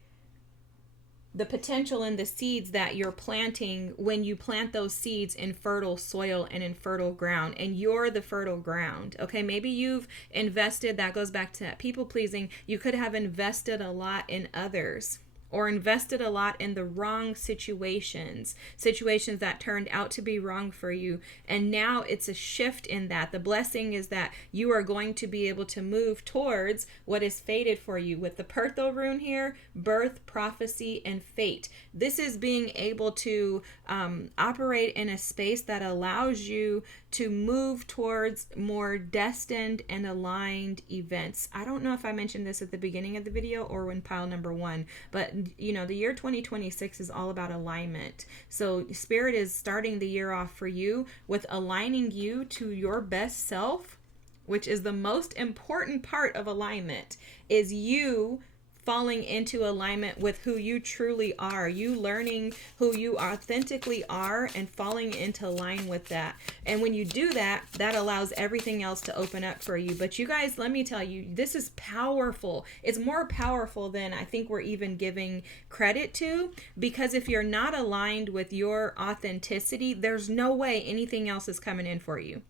the potential in the seeds that you're planting when you plant those seeds in fertile soil and in fertile ground, and you're the fertile ground. Okay, maybe you've invested, that goes back to that people pleasing. You could have invested a lot in others, or invested a lot in the wrong situations that turned out to be wrong for you. And now it's a shift in that. The blessing is that you are going to be able to move towards what is fated for you. With the Pertho rune here, birth, prophecy, and fate. This is being able to operate in a space that allows you to move towards more destined and aligned events. I don't know if I mentioned this at the beginning of the video or when pile number 1, but you know, the year 2026 is all about alignment. So spirit is starting the year off for you with aligning you to your best self, which is the most important part of alignment, is you falling into alignment with who you truly are, you learning who you authentically are and falling into line with that. And when you do that, that allows everything else to open up for you. But you guys, let me tell you, this is powerful. It's more powerful than I think we're even giving credit to, because if you're not aligned with your authenticity, there's no way anything else is coming in for you.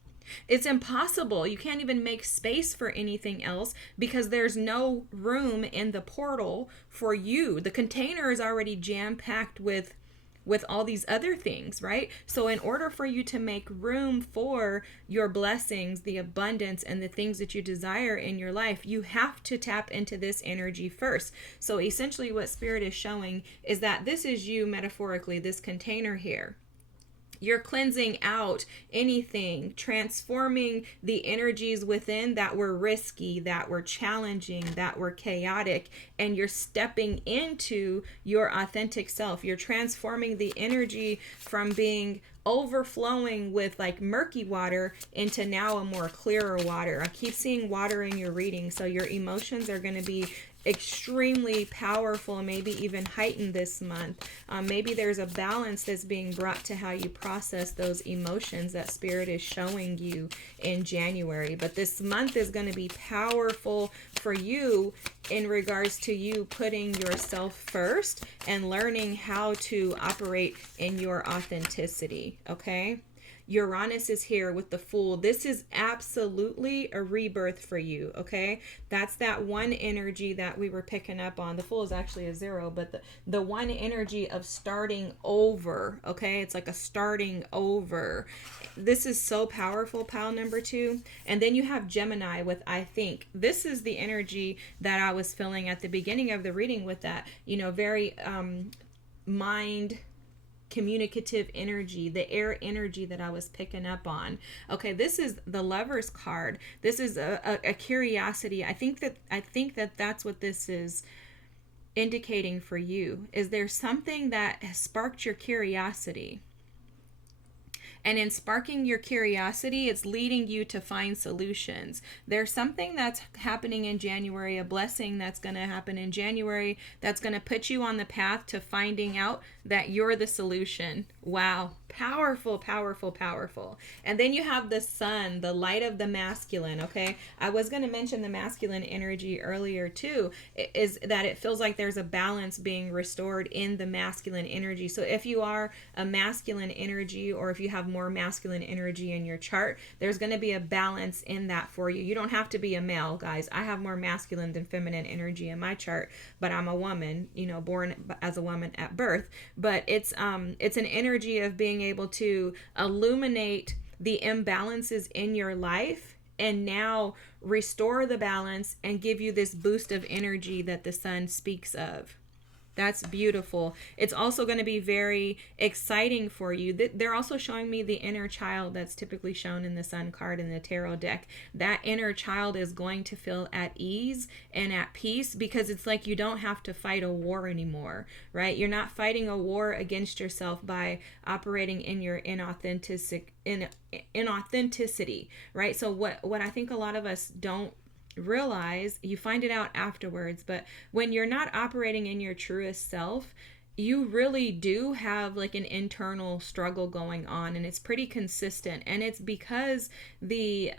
It's impossible. You can't even make space for anything else because there's no room in the portal for you. The container is already jam-packed with all these other things, right? So in order for you to make room for your blessings, the abundance, and the things that you desire in your life, you have to tap into this energy first. So essentially what Spirit is showing is that this is you, metaphorically, this container here. You're cleansing out anything, transforming the energies within that were risky, that were challenging, that were chaotic, and you're stepping into your authentic self. You're transforming the energy from being overflowing with like murky water into now a more clearer water. I keep seeing water in your reading, so your emotions are going to be extremely powerful, maybe even heightened this month. Maybe there's a balance that's being brought to how you process those emotions that Spirit is showing you in January. But this month is going to be powerful for you in regards to you putting yourself first and learning how to operate in your authenticity, okay? Uranus is here with the Fool. This is absolutely a rebirth for you, okay? That's that one energy that we were picking up on. The Fool is actually a 0, but the one energy of starting over, okay? It's like a starting over. This is so powerful, pile number 2. And then you have Gemini with I think. This is the energy that I was feeling at the beginning of the reading with that, very mind communicative energy, the air energy that I was picking up on. Okay, this is the Lover's card. This is a curiosity. I think that that's what this is indicating for you. Is there something that has sparked your curiosity? And in sparking your curiosity, it's leading you to find solutions. There's something that's happening in January, a blessing that's going to happen in January that's going to put you on the path to finding out that you're the solution. Wow. Powerful, powerful, powerful. And then you have the Sun, the light of the masculine, okay? I was going to mention the masculine energy earlier too, is that it feels like there's a balance being restored in the masculine energy. So if you are a masculine energy, or if you have more masculine energy in your chart, there's going to be a balance in that for you. You don't have to be a male, guys. I have more masculine than feminine energy in my chart, but I'm a woman, born as a woman at birth. But it's an energy of being able to illuminate the imbalances in your life and now restore the balance and give you this boost of energy that the Sun speaks of. That's beautiful. It's also going to be very exciting for you. They're also showing me the inner child that's typically shown in the Sun card in the tarot deck. That inner child is going to feel at ease and at peace because it's like you don't have to fight a war anymore, right? You're not fighting a war against yourself by operating in your inauthenticity, right? So what I think a lot of us don't realize, you find it out afterwards, but when you're not operating in your truest self, you really do have like an internal struggle going on, and it's pretty consistent. And it's because that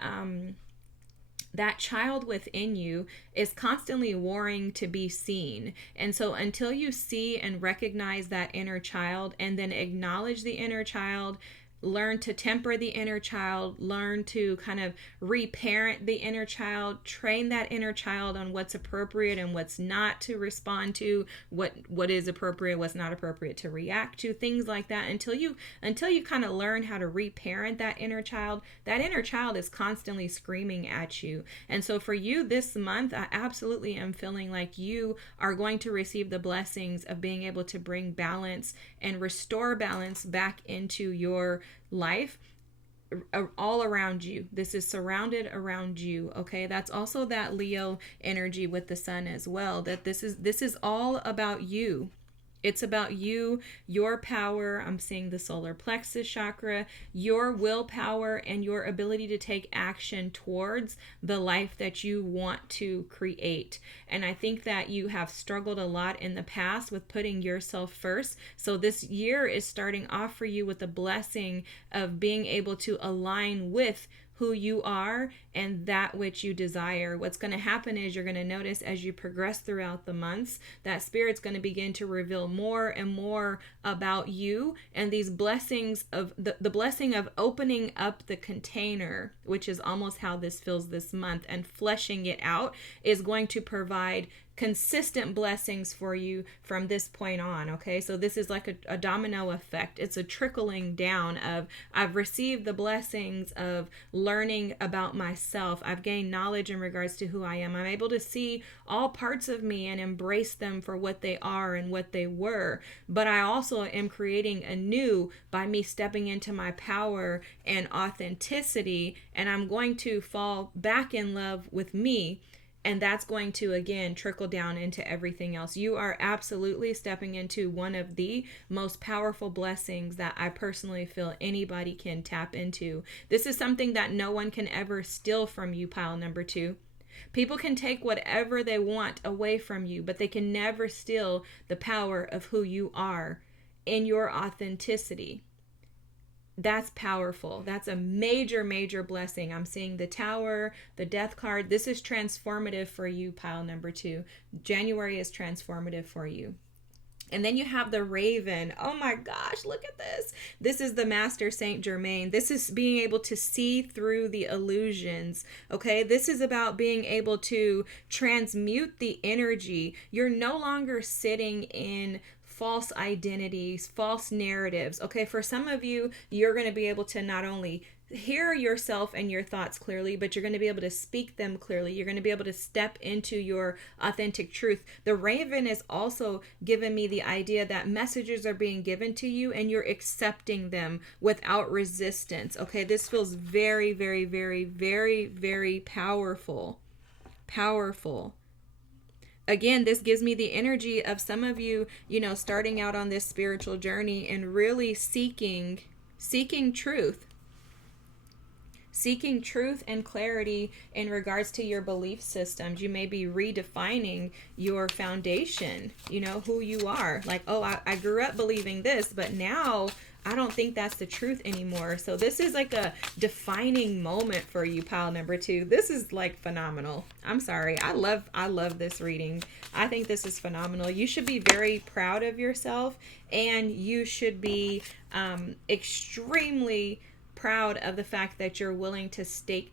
child within you is constantly warring to be seen. And so until you see and recognize that inner child and then acknowledge the inner child, learn to temper the inner child, learn to kind of reparent the inner child, train that inner child on what's appropriate and what's not to respond to, what is appropriate, what's not appropriate to react to, things like that. Until you kind of learn how to reparent that inner child is constantly screaming at you. And so for you this month, I absolutely am feeling like you are going to receive the blessings of being able to bring balance and restore balance back into your life all around you. This is surrounded around you, okay? That's also that Leo energy with the Sun as well, that this is all about you. It's about you, your power. I'm seeing the solar plexus chakra, your willpower, and your ability to take action towards the life that you want to create. And I think that you have struggled a lot in the past with putting yourself first. So this year is starting off for you with the blessing of being able to align with who you are and that which you desire. What's going to happen is you're going to notice as you progress throughout the months that Spirit's going to begin to reveal more and more about you, and these blessings of the blessing of opening up the container, which is almost how this feels this month, and fleshing it out is going to provide consistent blessings for you from this point on, okay? So this is like a domino effect. It's a trickling down of, I've received the blessings of learning about myself. I've gained knowledge in regards to who I am. I'm able to see all parts of me and embrace them for what they are and what they were. But I also am creating anew by me stepping into my power and authenticity, and I'm going to fall back in love with me. And that's going to, again, trickle down into everything else. You are absolutely stepping into one of the most powerful blessings that I personally feel anybody can tap into. This is something that no one can ever steal from you, pile number 2. People can take whatever they want away from you, but they can never steal the power of who you are in your authenticity. That's powerful. That's a major, major blessing. I'm seeing the Tower, the Death card. This is transformative for you, pile number 2. January is transformative for you. And then you have the raven. Oh my gosh, look at this. This is the Master Saint Germain. This is being able to see through the illusions. Okay, this is about being able to transmute the energy. You're no longer sitting in false identities, false narratives. Okay, for some of you, you're going to be able to not only hear yourself and your thoughts clearly, but you're going to be able to speak them clearly. You're going to be able to step into your authentic truth. The raven is also giving me the idea that messages are being given to you and you're accepting them without resistance. Okay, this feels very, very, very, very, very powerful. Powerful. Again, this gives me the energy of some of you, starting out on this spiritual journey and really seeking truth. Seeking truth and clarity in regards to your belief systems. You may be redefining your foundation, who you are. Like, oh, I grew up believing this, but now I don't think that's the truth anymore. So this is like a defining moment for you, pile number 2. This is like phenomenal. I'm sorry. I love this reading. I think this is phenomenal. You should be very proud of yourself, and you should be extremely proud of the fact that you're willing to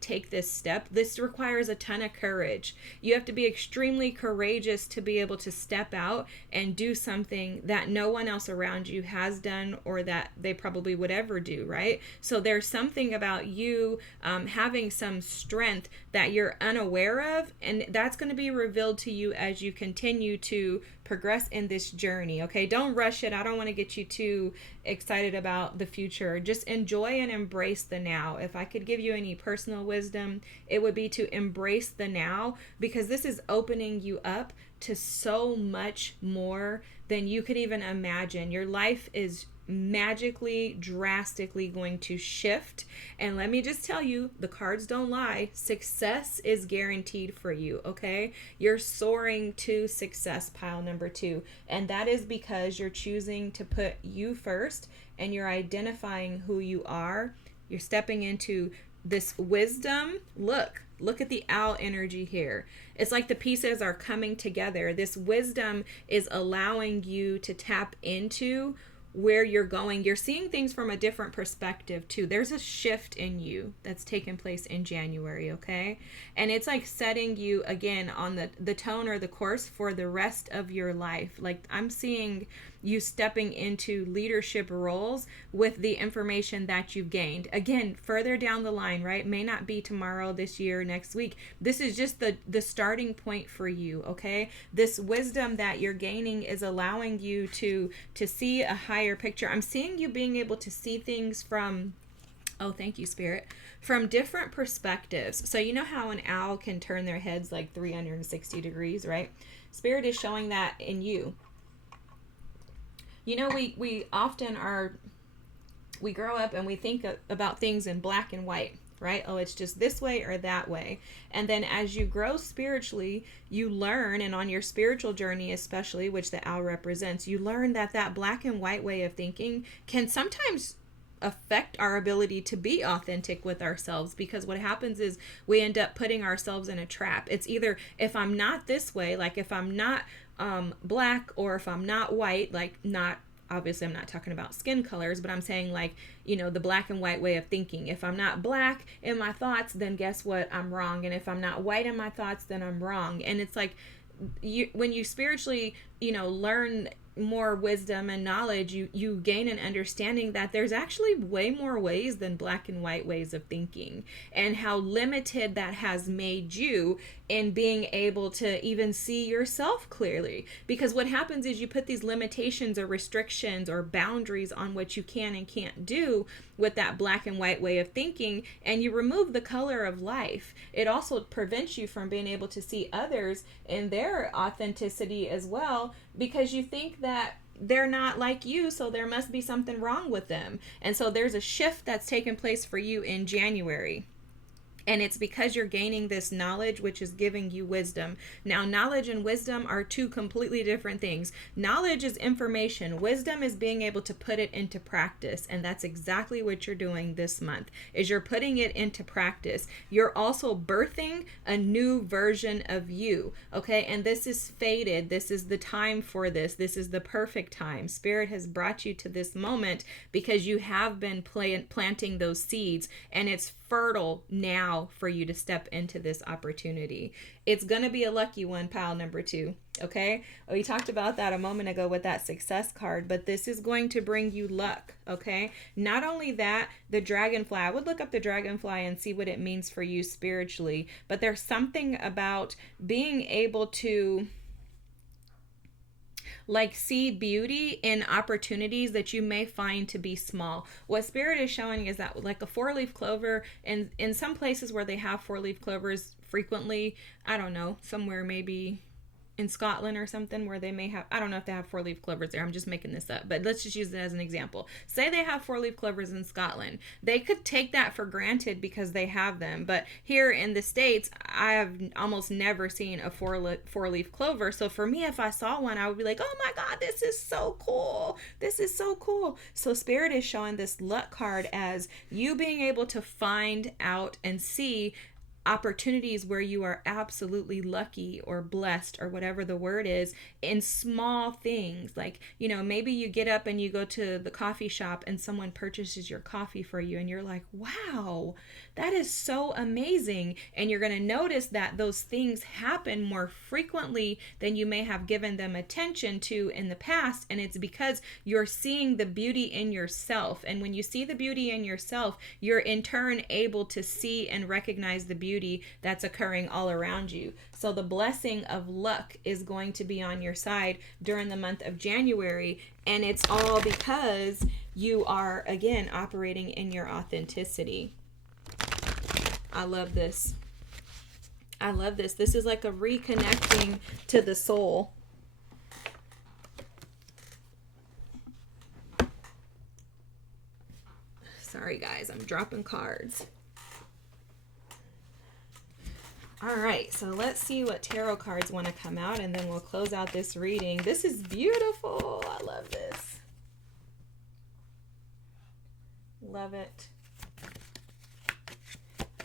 take this step. This requires a ton of courage. You have to be extremely courageous to be able to step out and do something that no one else around you has done or that they probably would ever do, right? So there's something about you having some strength that you're unaware of, and that's going to be revealed to you as you continue to progress in this journey. Okay, don't rush it. I don't want to get you too excited about the future. Just enjoy and embrace the now. If I could give you any personal wisdom, it would be to embrace the now, because this is opening you up to so much more than you could even imagine. Your life is magically, drastically going to shift. And let me just tell you, the cards don't lie. Success is guaranteed for you, okay? You're soaring to success, pile number 2. And that is because you're choosing to put you first, and you're identifying who you are. You're stepping into this wisdom. Look at the owl energy here. It's like the pieces are coming together. This wisdom is allowing you to tap into where you're going. You're seeing things from a different perspective too. There's a shift in you that's taken place in January, okay? And it's like setting you again on the tone or the course for the rest of your life. Like, I'm seeing you stepping into leadership roles with the information that you've gained. Again, further down the line, right? May not be tomorrow, this year, next week. This is just the starting point for you, okay? This wisdom that you're gaining is allowing you to see a higher picture. I'm seeing you being able to see things from, oh, thank you, Spirit, from different perspectives. So you know how an owl can turn their heads like 360 degrees, right? Spirit is showing that in you. We often we grow up and we think about things in black and white, right? Oh, it's just this way or that way. And then as you grow spiritually, you learn, and on your spiritual journey especially, which the owl represents, you learn that black and white way of thinking can sometimes affect our ability to be authentic with ourselves, because what happens is we end up putting ourselves in a trap. It's either, if I'm not this way, like if I'm not black, or if I'm not white, like not, obviously I'm not talking about skin colors, but I'm saying like, the black and white way of thinking. If I'm not black in my thoughts, then guess what? I'm wrong. And if I'm not white in my thoughts, then I'm wrong. And it's like, when you spiritually, learn more wisdom and knowledge, you gain an understanding that there's actually way more ways than black and white ways of thinking, and how limited that has made you in being able to even see yourself clearly. Because what happens is you put these limitations or restrictions or boundaries on what you can and can't do with that black and white way of thinking, and you remove the color of life. It also prevents you from being able to see others in their authenticity as well, because you think that they're not like you, so there must be something wrong with them. And so there's a shift that's taken place for you in January. And it's because you're gaining this knowledge, which is giving you wisdom. Now, knowledge and wisdom are two completely different things. Knowledge is information. Wisdom is being able to put it into practice. And that's exactly what you're doing this month, is you're putting it into practice. You're also birthing a new version of you, okay? And this is fated. This is the time for this. This is the perfect time. Spirit has brought you to this moment because you have been planting those seeds, and it's fertile now for you to step into this opportunity. It's going to be a lucky one, pile number 2. Okay. We talked about that a moment ago with that success card, but this is going to bring you luck. Okay. Not only that, the dragonfly, I would look up the dragonfly and see what it means for you spiritually, but there's something about being able to like see beauty in opportunities that you may find to be small. What Spirit is showing is that like a 4-leaf clover, and in some places where they have 4-leaf clovers frequently, I don't know, somewhere maybe in Scotland or something where they may have, I don't know if they have 4-leaf clovers there, I'm just making this up, but let's just use it as an example. Say they have 4-leaf clovers in Scotland. They could take that for granted because they have them, but here in the States, I have almost never seen a 4-leaf clover. So for me, if I saw one, I would be like, oh my God, this is so cool. This is so cool. So Spirit is showing this luck card as you being able to find out and see opportunities where you are absolutely lucky or blessed or whatever the word is in small things. Like, you know, maybe you get up and you go to the coffee shop and someone purchases your coffee for you and you're like, wow, that is so amazing. And you're going to notice that those things happen more frequently than you may have given them attention to in the past. And it's because you're seeing the beauty in yourself. And when you see the beauty in yourself, you're in turn able to see and recognize the beauty that's occurring all around you. So the blessing of luck is going to be on your side during the month of January. And it's all because you are, again, operating in your authenticity. I love this. I love this. This is like a reconnecting to the soul. Sorry, guys, I'm dropping cards. All right, so let's see what tarot cards want to come out, and then we'll close out this reading. This is beautiful. I love this. Love it.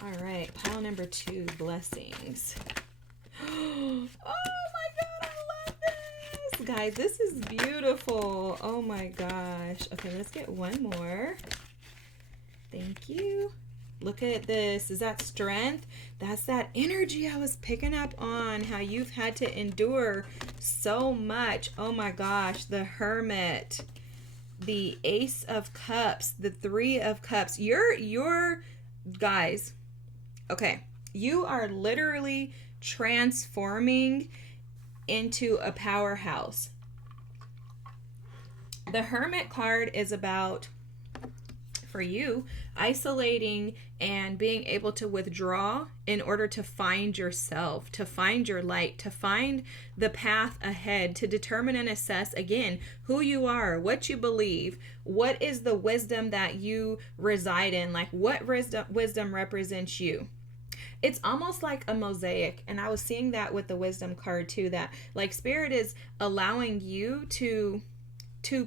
All right, pile number 2, blessings. Oh my God, I love this. Guys, this is beautiful. Oh my gosh. Okay, let's get one more. Thank you. Look at this. Is that strength? That's that energy I was picking up on, how you've had to endure so much. Oh my gosh, the Hermit, the Ace of Cups, the 3 of Cups. You're guys, okay, you are literally transforming into a powerhouse. The Hermit card is about, for you, isolating and being able to withdraw in order to find yourself, to find your light, to find the path ahead, to determine and assess, again, who you are, what you believe, what is the wisdom that you reside in, like what wisdom represents you. It's almost like a mosaic, and I was seeing that with the wisdom card too, that like Spirit is allowing you to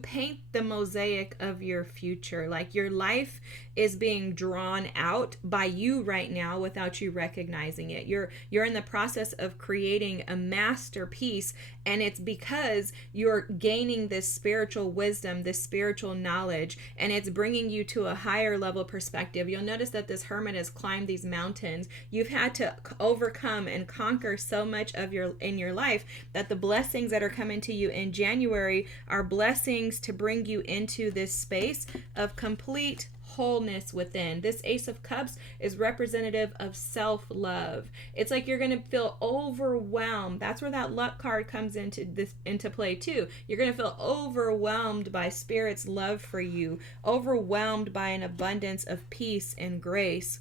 paint the mosaic of your future. Like your life is being drawn out by you right now without you recognizing it. You're in the process of creating a masterpiece, and it's because you're gaining this spiritual wisdom, this spiritual knowledge, and it's bringing you to a higher level perspective. You'll notice that this Hermit has climbed these mountains. You've had to overcome and conquer so much of in your life that the blessings that are coming to you in January are blessings to bring you into this space of complete wholeness within. This Ace of Cups is representative of self-love. It's like you're going to feel overwhelmed. That's where that luck card comes into play too. You're going to feel overwhelmed by Spirit's love for you, overwhelmed by an abundance of peace and grace.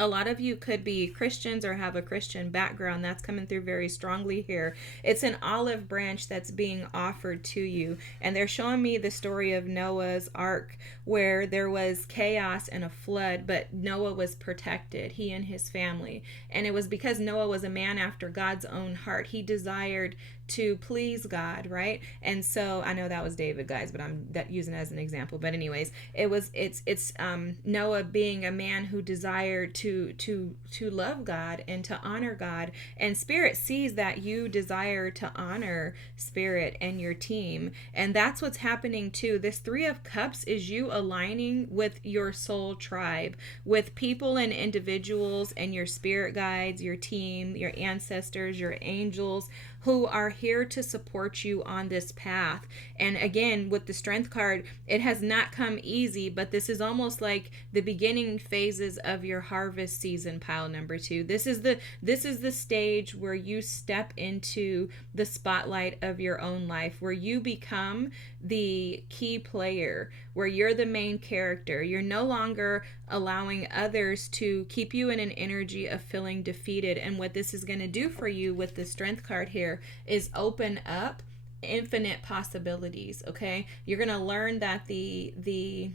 A lot of you could be Christians or have a Christian background. That's coming through very strongly here. It's an olive branch that's being offered to you. And they're showing me the story of Noah's ark, where there was chaos and a flood, but Noah was protected, he and his family. And it was because Noah was a man after God's own heart. He desired to please God, right? And so I know that was David, guys, but I'm using it as an example. But anyways, it's Noah being a man who desired to love God and to honor God. And Spirit sees that you desire to honor Spirit and your team, and that's what's happening too. This Three of Cups is you aligning with your soul tribe, with people and individuals and your spirit guides, your team, your ancestors, your angels, who are here to support you on this path. And again, with the Strength card, it has not come easy, but this is almost like the beginning phases of your harvest season, pile number 2. This is the stage where you step into the spotlight of your own life, where you become the key player, where you're the main character. You're no longer allowing others to keep you in an energy of feeling defeated. And what this is going to do for you with the Strength card here is open up infinite possibilities. Okay, you're going to learn that the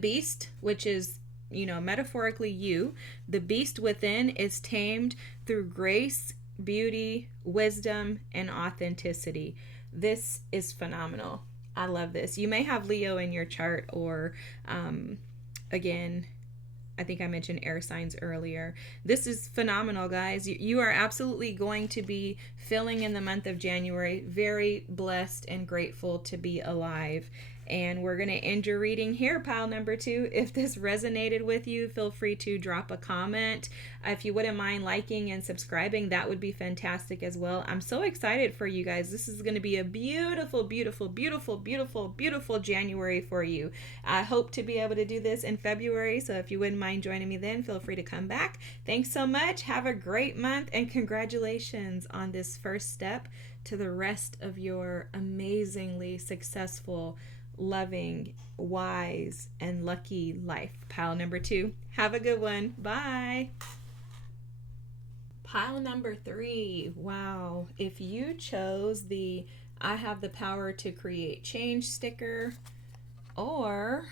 beast, which is, you know, metaphorically you, the beast within is tamed through grace, beauty, wisdom, and authenticity. This is phenomenal. I love this. You may have Leo in your chart, or again, I think I mentioned air signs earlier. This is phenomenal, guys. You are absolutely going to be feeling in the month of January very blessed and grateful to be alive. And we're going to end your reading here, pile number 2. If this resonated with you, feel free to drop a comment. If you wouldn't mind liking and subscribing, that would be fantastic as well. I'm so excited for you guys. This is going to be a beautiful, beautiful, beautiful, beautiful, beautiful January for you. I hope to be able to do this in February, so if you wouldn't mind joining me then, feel free to come back. Thanks so much. Have a great month, and congratulations on this first step to the rest of your amazingly successful, loving, wise, and lucky life. Pile number 2. Have a good one. Bye. Pile number 3. Wow. If you chose the I have the power to create change sticker, or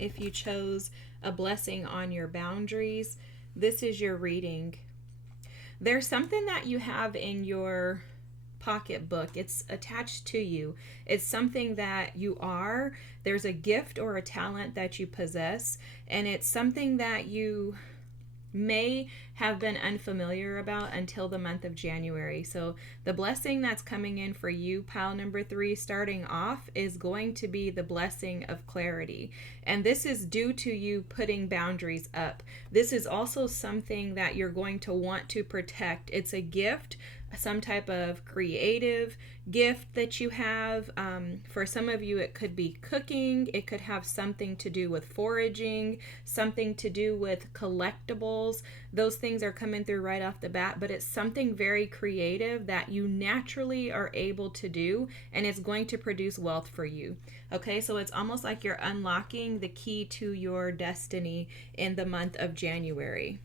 if you chose a blessing on your boundaries, this is your reading. There's something that you have in your pocketbook. It's attached to you. It's something that you are. There's a gift or a talent that you possess, and it's something that you may have been unfamiliar about until the month of January. So the blessing that's coming in for you, pile number 3, starting off, is going to be the blessing of clarity. And this is due to you putting boundaries up. This is also something that you're going to want to protect. It's a gift, some type of creative gift that you have. For some of you, it could be cooking. It could have something to do with foraging, something to do with collectibles. Those things are coming through right off the bat, but it's something very creative that you naturally are able to do, and it's going to produce wealth for you. Okay, so it's almost like you're unlocking the key to your destiny in the month of January.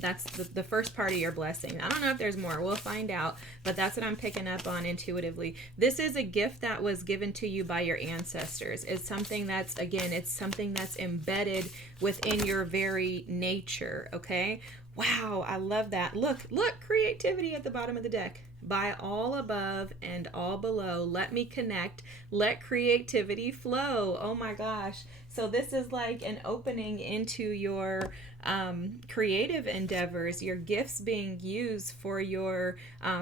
That's the first part of your blessing. I don't know if there's more. We'll find out. But that's what I'm picking up on intuitively. This is a gift that was given to you by your ancestors. It's something that's, again, it's something that's embedded within your very nature. Okay? Wow, I love that. Look, creativity at the bottom of the deck. By all above and all below, let me connect. Let creativity flow. Oh my gosh. So this is like an opening into your creative endeavors, your gifts being used for your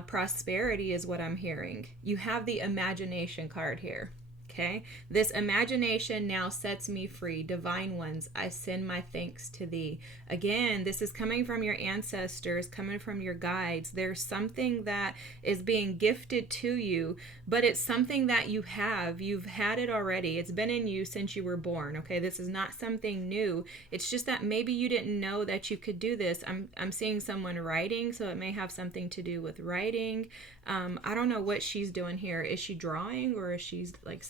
prosperity is what I'm hearing. You have the imagination card here. Okay, this imagination now sets me free. Divine ones, I send my thanks to thee. Again, this is coming from your ancestors, coming from your guides. There's something that is being gifted to you, but it's something that you have. You've had it already. It's been in you since you were born. Okay, this is not something new. It's just that maybe you didn't know that you could do this. I'm seeing someone writing, so it may have something to do with writing. I don't know what she's doing here. Is she drawing, or is she like,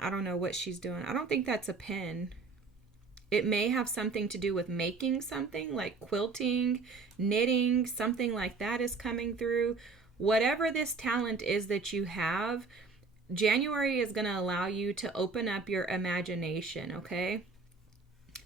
I don't know what she's doing. I don't think that's a pen. It may have something to do with making something like quilting, knitting, something like that is coming through. Whatever this talent is that you have, January is going to allow you to open up your imagination, okay?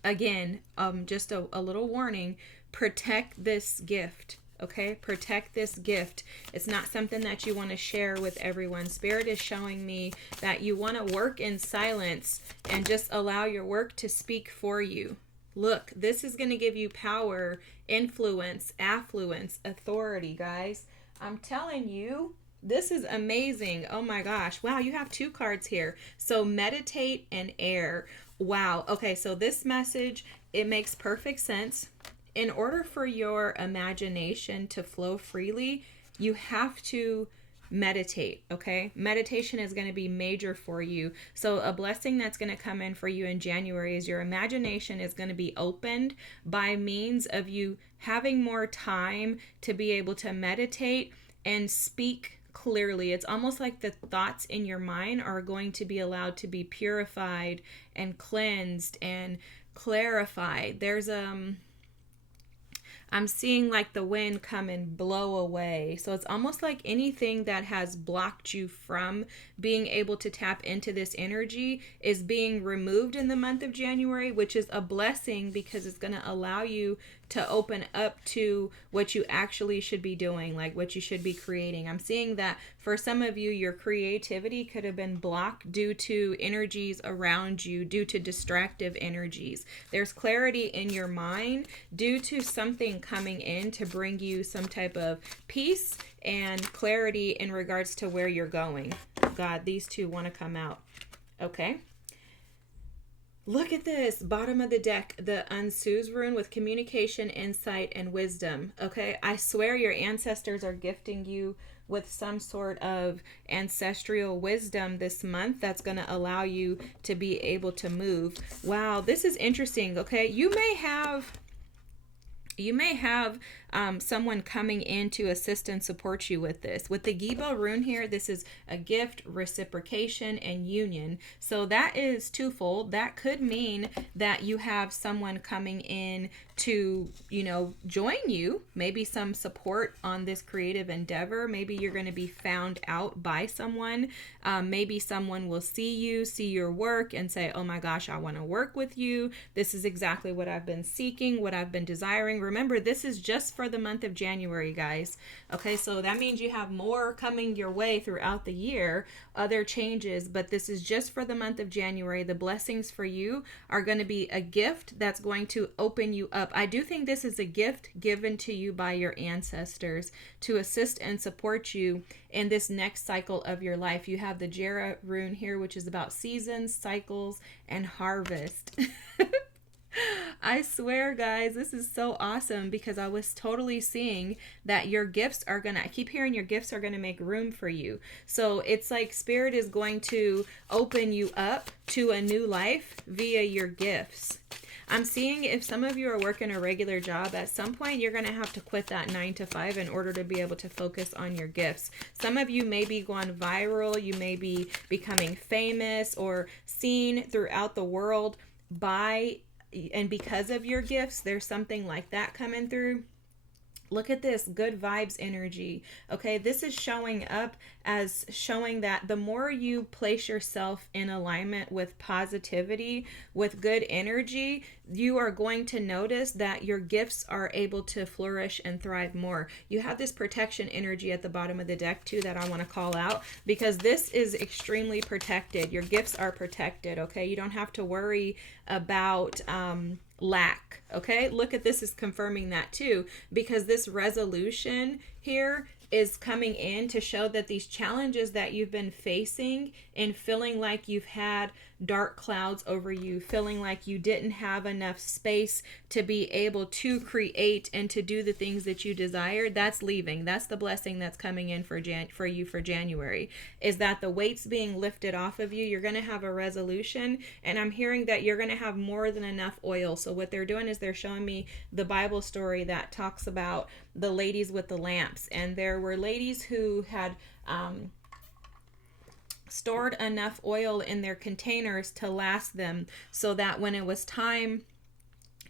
Again, just a little warning, protect this gift. Okay, protect this gift. It's not something that you want to share with everyone. Spirit is showing me that you want to work in silence and just allow your work to speak for you. Look, this is going to give you power, influence, affluence, authority, guys. I'm telling you, this is amazing. Oh my gosh. Wow, you have 2 cards here. So meditate and air. Wow. Okay, so this message, it makes perfect sense. In order for your imagination to flow freely, you have to meditate, okay? Meditation is going to be major for you. So a blessing that's going to come in for you in January is your imagination is going to be opened by means of you having more time to be able to meditate and speak clearly. It's almost like the thoughts in your mind are going to be allowed to be purified and cleansed and clarified. I'm seeing like the wind come and blow away. So it's almost like anything that has blocked you from being able to tap into this energy is being removed in the month of January, which is a blessing because it's going to allow you to open up to what you actually should be doing, like what you should be creating. I'm seeing that for some of you, your creativity could have been blocked due to energies around you, due to distractive energies. There's clarity in your mind due to something coming in to bring you some type of peace and clarity in regards to where you're going. God, these 2 want to come out. Okay. Look at this, bottom of the deck, the Unsu's rune with communication, insight, and wisdom. Okay, I swear your ancestors are gifting you with some sort of ancestral wisdom this month that's going to allow you to be able to move. Wow, this is interesting. Okay, you may have someone coming in to assist and support you with this. With the Giba rune here, this is a gift, reciprocation, and union. So that is twofold. That could mean that you have someone coming in to, join you, maybe some support on this creative endeavor. Maybe you're going to be found out by someone. Maybe someone will see your work and say, oh my gosh, I want to work with you. This is exactly what I've been seeking, what I've been desiring. Remember, this is just for the month of January, guys. Okay, so that means you have more coming your way throughout the year, other changes, but this is just for the month of January. The blessings for you are going to be a gift that's going to open you up. I do think this is a gift given to you by your ancestors to assist and support you in this next cycle of your life. You have the Jera rune here, which is about seasons, cycles, and harvest. I swear, guys, this is so awesome because I was totally seeing that your gifts are I keep hearing your gifts are going to make room for you. So it's like Spirit is going to open you up to a new life via your gifts. I'm seeing if some of you are working a regular job, at some point you're going to have to quit that 9 to 5 in order to be able to focus on your gifts. Some of you may be going viral. You may be becoming famous or seen throughout the world and because of your gifts. There's something like that coming through. Look at this good vibes energy. Okay, this is showing up as showing that the more you place yourself in alignment with positivity, with good energy, you are going to notice that your gifts are able to flourish and thrive more. You have this protection energy at the bottom of the deck too that I want to call out because this is extremely protected. Your gifts are protected, okay? You don't have to worry about lack. Okay, look at this is confirming that too, because this resolution here is coming in to show that these challenges that you've been facing and feeling like you've had dark clouds over you, feeling like you didn't have enough space to be able to create and to do the things that you desired, that's leaving. That's the blessing that's coming in for you for January, is that the weight's being lifted off of you. You're going to have a resolution, and I'm hearing that you're going to have more than enough oil. So what they're doing is they're showing me the Bible story that talks about the ladies with the lamps, and there were ladies who had stored enough oil in their containers to last them so that when it was time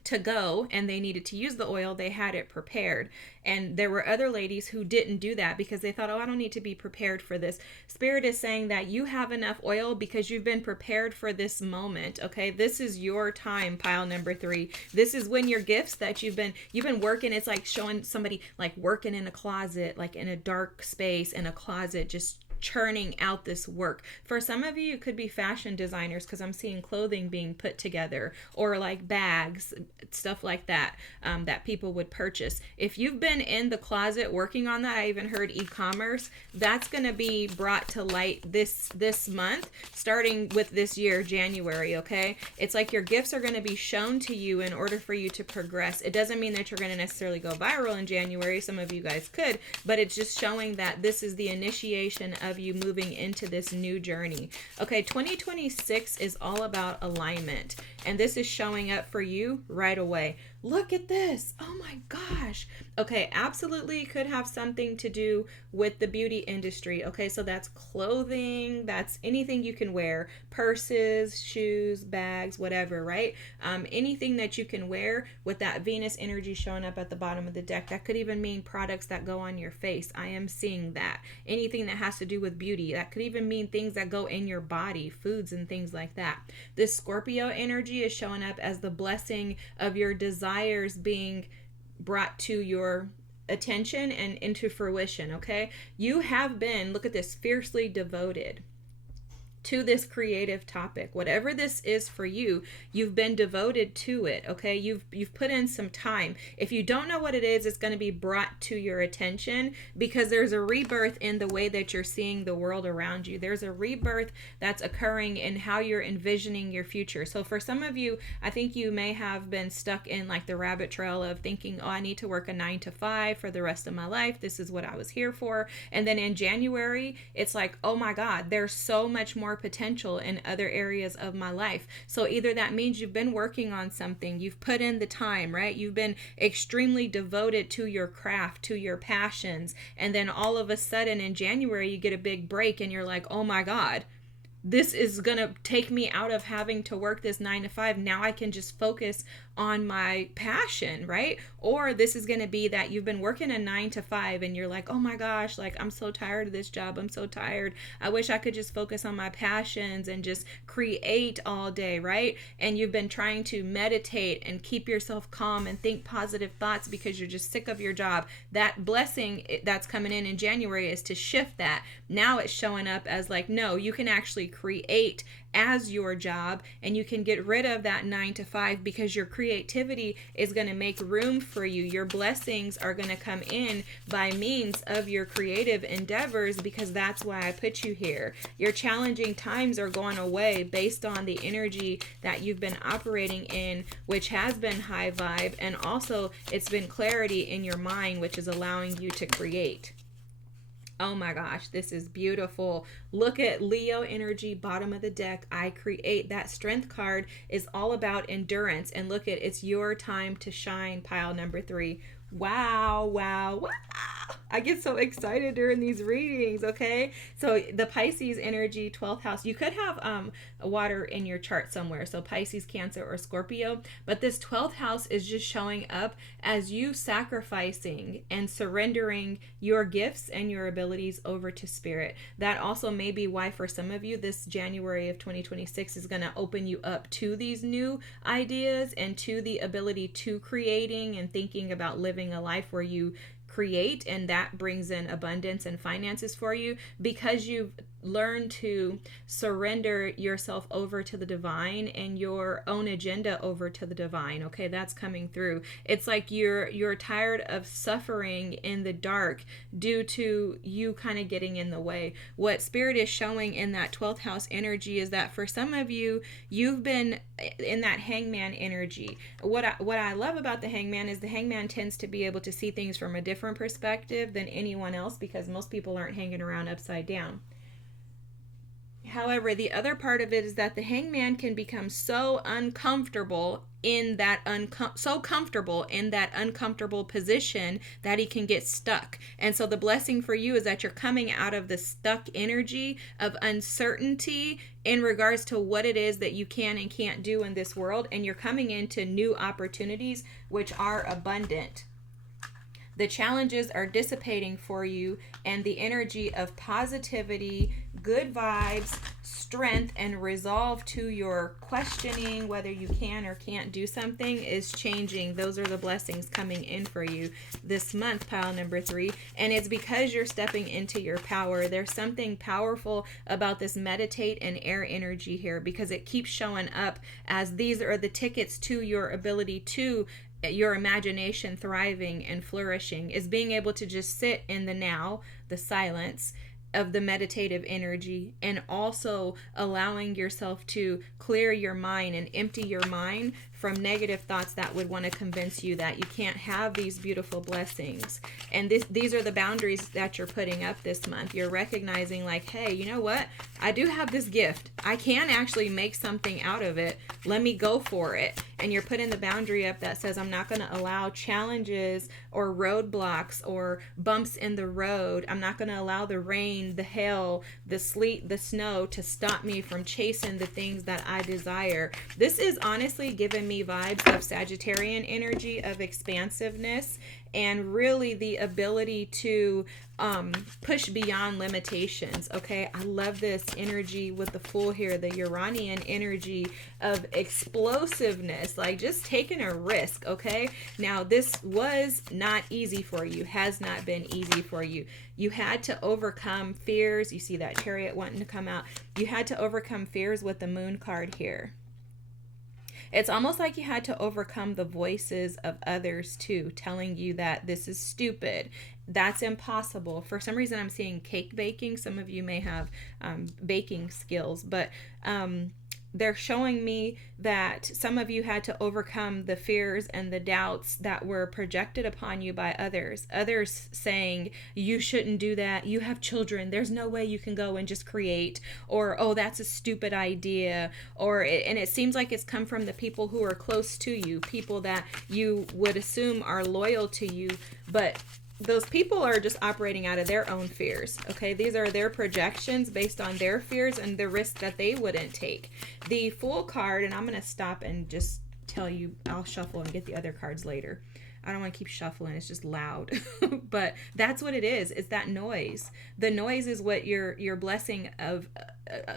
to go and they needed to use the oil, they had it prepared. And there were other ladies who didn't do that because they thought, oh, I don't need to be prepared for this. Spirit is saying that you have enough oil because you've been prepared for this moment. Okay, this is your time, pile number 3. This is when your gifts that you've been working. It's like showing somebody like working in a closet, like in a dark space in a closet, just churning out this work. For some of you, it could be fashion designers because I'm seeing clothing being put together, or like bags, stuff like that, that people would purchase. If you've been in the closet working on that, I even heard e-commerce, that's going to be brought to light this month, starting with this year, January, okay? It's like your gifts are going to be shown to you in order for you to progress. It doesn't mean that you're going to necessarily go viral in January. Some of you guys could, but it's just showing that this is the initiation of you moving into this new journey. Okay, 2026 is all about alignment, and this is showing up for you right away. Look at this. Oh my gosh. Okay, absolutely could have something to do with the beauty industry. Okay, so that's clothing, that's anything you can wear, purses, shoes, bags, whatever, right? Anything that you can wear with that Venus energy showing up at the bottom of the deck. That could even mean products that go on your face. I am seeing that. Anything that has to do with beauty. That could even mean things that go in your body, foods and things like that. This Scorpio energy is showing up as the blessing of your desires being brought to your attention and into fruition. Okay, you have been, look at this, fiercely devoted to this creative topic. Whatever this is for you, you've been devoted to it, okay? You've put in some time. If you don't know what it is, it's going to be brought to your attention because there's a rebirth in the way that you're seeing the world around you. There's a rebirth that's occurring in how you're envisioning your future. So for some of you, I think you may have been stuck in like the rabbit trail of thinking, oh, I need to work a 9 to 5 for the rest of my life. This is what I was here for. And then in January, it's like, oh my God, there's so much more potential in other areas of my life. So either that means you've been working on something, you've put in the time, right? You've been extremely devoted to your craft, to your passions, and then all of a sudden in January you get a big break and you're like, oh my God, this is gonna take me out of having to work this 9 to 5. Now I can just focus on my passion, right? Or this is gonna be that you've been working a 9 to 5 and you're like, oh my gosh, like I'm so tired of this job. I'm so tired. I wish I could just focus on my passions and just create all day, right? And you've been trying to meditate and keep yourself calm and think positive thoughts because you're just sick of your job. That blessing that's coming in January is to shift that. Now it's showing up as like, no, you can actually create as your job, and you can get rid of that 9 to 5 because your creativity is going to make room for you. Your blessings are going to come in by means of your creative endeavors because that's why I put you here. Your challenging times are going away based on the energy that you've been operating in, which has been high vibe, and also it's been clarity in your mind, which is allowing you to create. Oh my gosh, this is beautiful. Look at Leo energy, bottom of the deck. I create. That strength card is all about endurance. And look at, it's your time to shine, pile number 3. Wow, wow, wow. I get so excited during these readings, okay? So the Pisces energy, 12th house, you could have water in your chart somewhere, so Pisces, Cancer, or Scorpio, but this 12th house is just showing up as you sacrificing and surrendering your gifts and your abilities over to spirit. That also may be why for some of you, this January of 2026 is going to open you up to these new ideas and to the ability to creating and thinking about living a life where you create, and that brings in abundance and finances for you because you've learned to surrender yourself over to the divine and your own agenda over to the divine. Okay, that's coming through. It's like you're tired of suffering in the dark due to you kind of getting in the way. What spirit is showing in that 12th house energy is that for some of you, you've been in that hangman energy. What I love about the hangman is the hangman tends to be able to see things from a different perspective than anyone else because most people aren't hanging around upside down. However, the other part of it is that the hangman can become so uncomfortable in that so comfortable in that uncomfortable position that he can get stuck. And so the blessing for you is that you're coming out of the stuck energy of uncertainty in regards to what it is that you can and can't do in this world, and you're coming into new opportunities which are abundant. The challenges are dissipating for you, and the energy of positivity, good vibes, strength, and resolve to your questioning whether you can or can't do something is changing. Those are the blessings coming in for you this month, pile number 3. And it's because you're stepping into your power. There's something powerful about this meditate and air energy here, because it keeps showing up as these are the tickets to your ability to your imagination thriving and flourishing, is being able to just sit in the now, the silence of the meditative energy, and also allowing yourself to clear your mind and empty your mind from negative thoughts that would want to convince you that you can't have these beautiful blessings. And these are the boundaries that you're putting up this month. You're recognizing like, hey, you know what? I do have this gift. I can actually make something out of it. Let me go for it. And you're putting the boundary up that says, I'm not going to allow challenges or roadblocks or bumps in the road. I'm not going to allow the rain, the hail, the sleet, the snow to stop me from chasing the things that I desire. This is honestly giving me vibes of Sagittarian energy, of expansiveness, and really the ability to push beyond limitations. Okay, I love this energy with the Fool here, the Uranian energy of explosiveness, like just taking a risk. Okay, now this was not easy for you, has not been easy for you. You had to overcome fears. You see that Chariot wanting to come out. You had to overcome fears with the Moon card here. It's almost like you had to overcome the voices of others too, telling you that this is stupid, that's impossible. For some reason, I'm seeing cake baking. Some of you may have baking skills, but they're showing me that some of you had to overcome the fears and the doubts that were projected upon you by others. Others saying, you shouldn't do that. You have children. There's no way you can go and just create. Or, oh, that's a stupid idea. And it seems like it's come from the people who are close to you, people that you would assume are loyal to you, but those people are just operating out of their own fears. Okay, these are their projections based on their fears and the risk that they wouldn't take. The Fool card, and I'm going to stop and just tell you, I'll shuffle and get the other cards later. I don't want to keep shuffling, it's just loud. But that's what it is. It's that noise. The noise is what your blessing of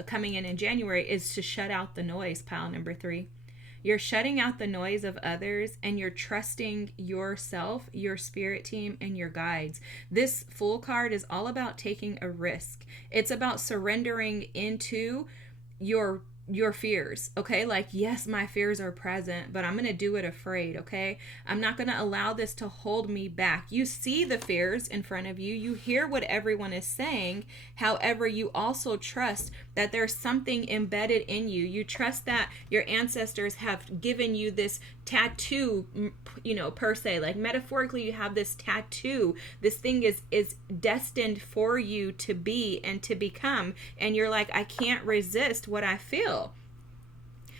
coming in January is, to shut out the noise, pile number 3. You're shutting out the noise of others, and you're trusting yourself, your spirit team, and your guides. This Fool card is all about taking a risk. It's about surrendering into your fears. Okay, like, yes, my fears are present, but I'm going to do it afraid. Okay, I'm not going to allow this to hold me back. You see the fears in front of you, you hear what everyone is saying. However, you also trust that there's something embedded in you. You trust that your ancestors have given you this tattoo, per se, like metaphorically, you have this tattoo. This thing is destined for you to be and to become, and you're like, I can't resist what I feel.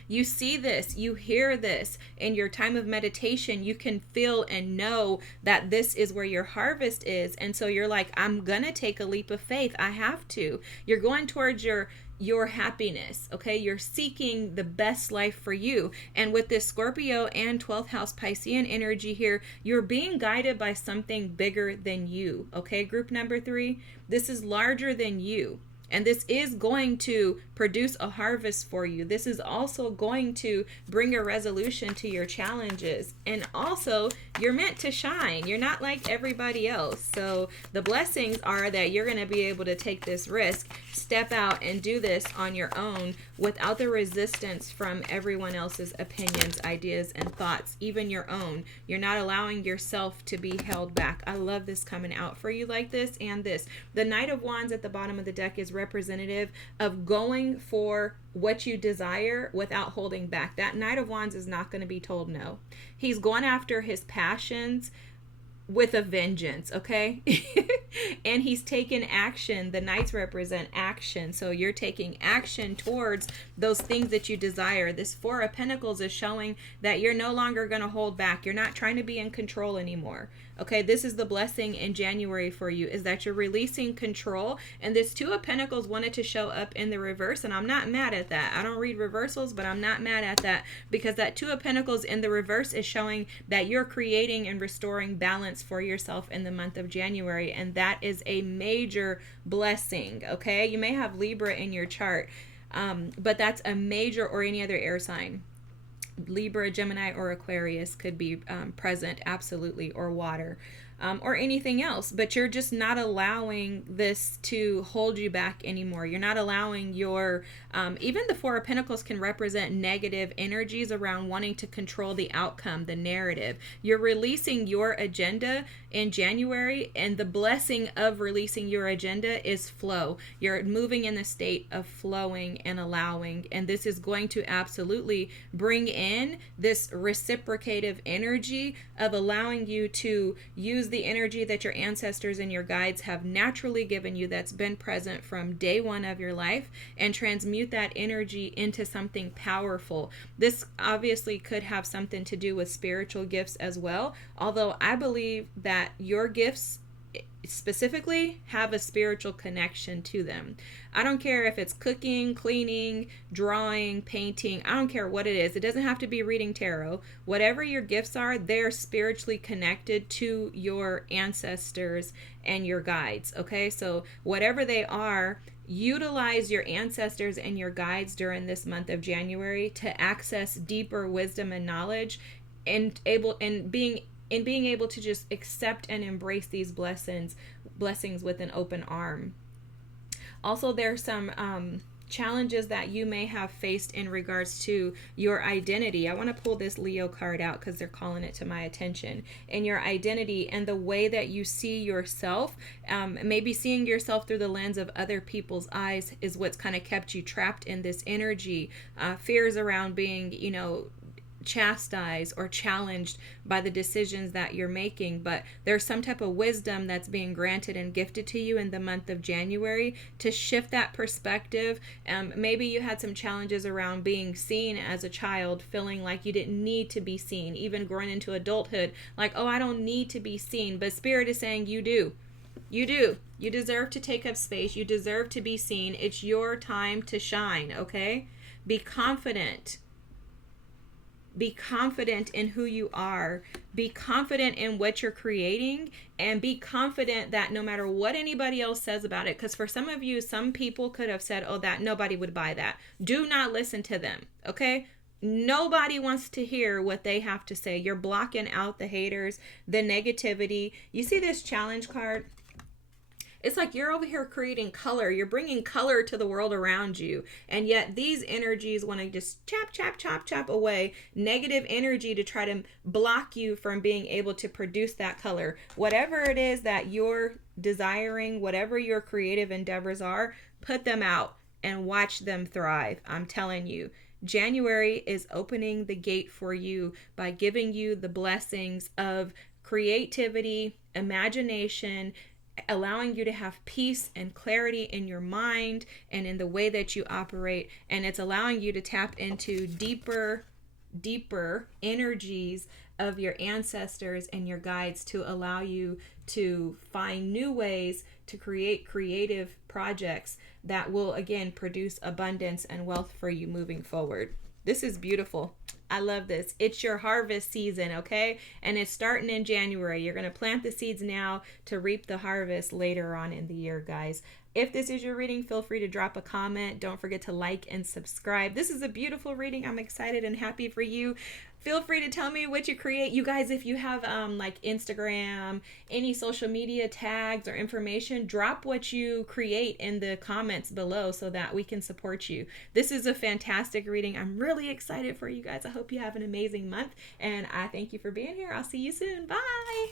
You see this, you hear this in your time of meditation. You can feel and know that this is where your harvest is. And so you're like, I'm gonna take a leap of faith. I have to. You're going towards your happiness. Okay, you're seeking the best life for you. And with this Scorpio and 12th house Piscean energy here, you're being guided by something bigger than you. Okay, group number 3, this is larger than you. And this is going to produce a harvest for you. This is also going to bring a resolution to your challenges. And also, you're meant to shine. You're not like everybody else. So the blessings are that you're going to be able to take this risk, step out and do this on your own without the resistance from everyone else's opinions, ideas, and thoughts, even your own. You're not allowing yourself to be held back. I love this coming out for you like this and this. The Knight of Wands at the bottom of the deck is representative of going for what you desire without holding back. That Knight of Wands is not going to be told no. He's going after his passions with a vengeance, okay? and he's taken action. The knights represent action. So you're taking action towards those things that you desire. This Four of Pentacles is showing that you're no longer going to hold back. You're not trying to be in control anymore. Okay, this is the blessing in January for you, is that you're releasing control. And this Two of Pentacles wanted to show up in the reverse, and I'm not mad at that. I don't read reversals, but I'm not mad at that, because that Two of Pentacles in the reverse is showing that you're creating and restoring balance for yourself in the month of January, and that is a major blessing. Okay, you may have Libra in your chart, but that's a major, or any other air sign. Libra, Gemini, or Aquarius could be present, absolutely, or water, or anything else. But you're just not allowing this to hold you back anymore. You're not allowing your, even the Four of Pentacles can represent negative energies around wanting to control the outcome, the narrative. You're releasing your agenda in January, and the blessing of releasing your agenda is flow. You're moving in the state of flowing and allowing, and this is going to absolutely bring in this reciprocative energy of allowing you to use the energy that your ancestors and your guides have naturally given you, that's been present from day one of your life, and transmute that energy into something powerful. This obviously could have something to do with spiritual gifts as well, although I believe that your gifts specifically have a spiritual connection to them. I don't care if it's cooking, cleaning, drawing, painting. I don't care what it is. It doesn't have to be reading tarot. Whatever your gifts are, they're spiritually connected to your ancestors and your guides. Okay, so whatever they are, utilize your ancestors and your guides during this month of January to access deeper wisdom and knowledge, and being able to just accept and embrace these blessings with an open arm. Also, there's some challenges that you may have faced in regards to your identity. I want to pull this Leo card out because they're calling it to my attention. And your identity and the way that you see yourself, maybe seeing yourself through the lens of other people's eyes, is what's kind of kept you trapped in this energy. Fears around being, chastised or challenged by the decisions that you're making, but there's some type of wisdom that's being granted and gifted to you in the month of January to shift that perspective. Maybe you had some challenges around being seen as a child, feeling like you didn't need to be seen, even growing into adulthood, like, oh, I don't need to be seen. But Spirit is saying you do. You do. You deserve to take up space. You deserve to be seen. It's your time to shine, okay? Be confident. Be confident in who you are. Be confident in what you're creating, and be confident that no matter what anybody else says about it, because for some of you, some people could have said, oh, that nobody would buy that. Do not listen to them, okay? Nobody wants to hear what they have to say. You're blocking out the haters, the negativity. You see this challenge card? It's like you're over here creating color. You're bringing color to the world around you. And yet these energies want to just chop away negative energy to try to block you from being able to produce that color. Whatever it is that you're desiring, whatever your creative endeavors are, put them out and watch them thrive. I'm telling you. January is opening the gate for you by giving you the blessings of creativity, imagination, allowing you to have peace and clarity in your mind and in the way that you operate. And it's allowing you to tap into deeper energies of your ancestors and your guides to allow you to find new ways to create creative projects that will, again, produce abundance and wealth for you moving forward. This is beautiful. I love this. It's your harvest season, okay? And it's starting in January. You're going to plant the seeds now to reap the harvest later on in the year, guys. If this is your reading, feel free to drop a comment. Don't forget to like and subscribe. This is a beautiful reading. I'm excited and happy for you. Feel free to tell me what you create. You guys, if you have like Instagram, any social media tags or information, drop what you create in the comments below so that we can support you. This is a fantastic reading. I'm really excited for you guys. I hope you have an amazing month, and I thank you for being here. I'll see you soon. Bye.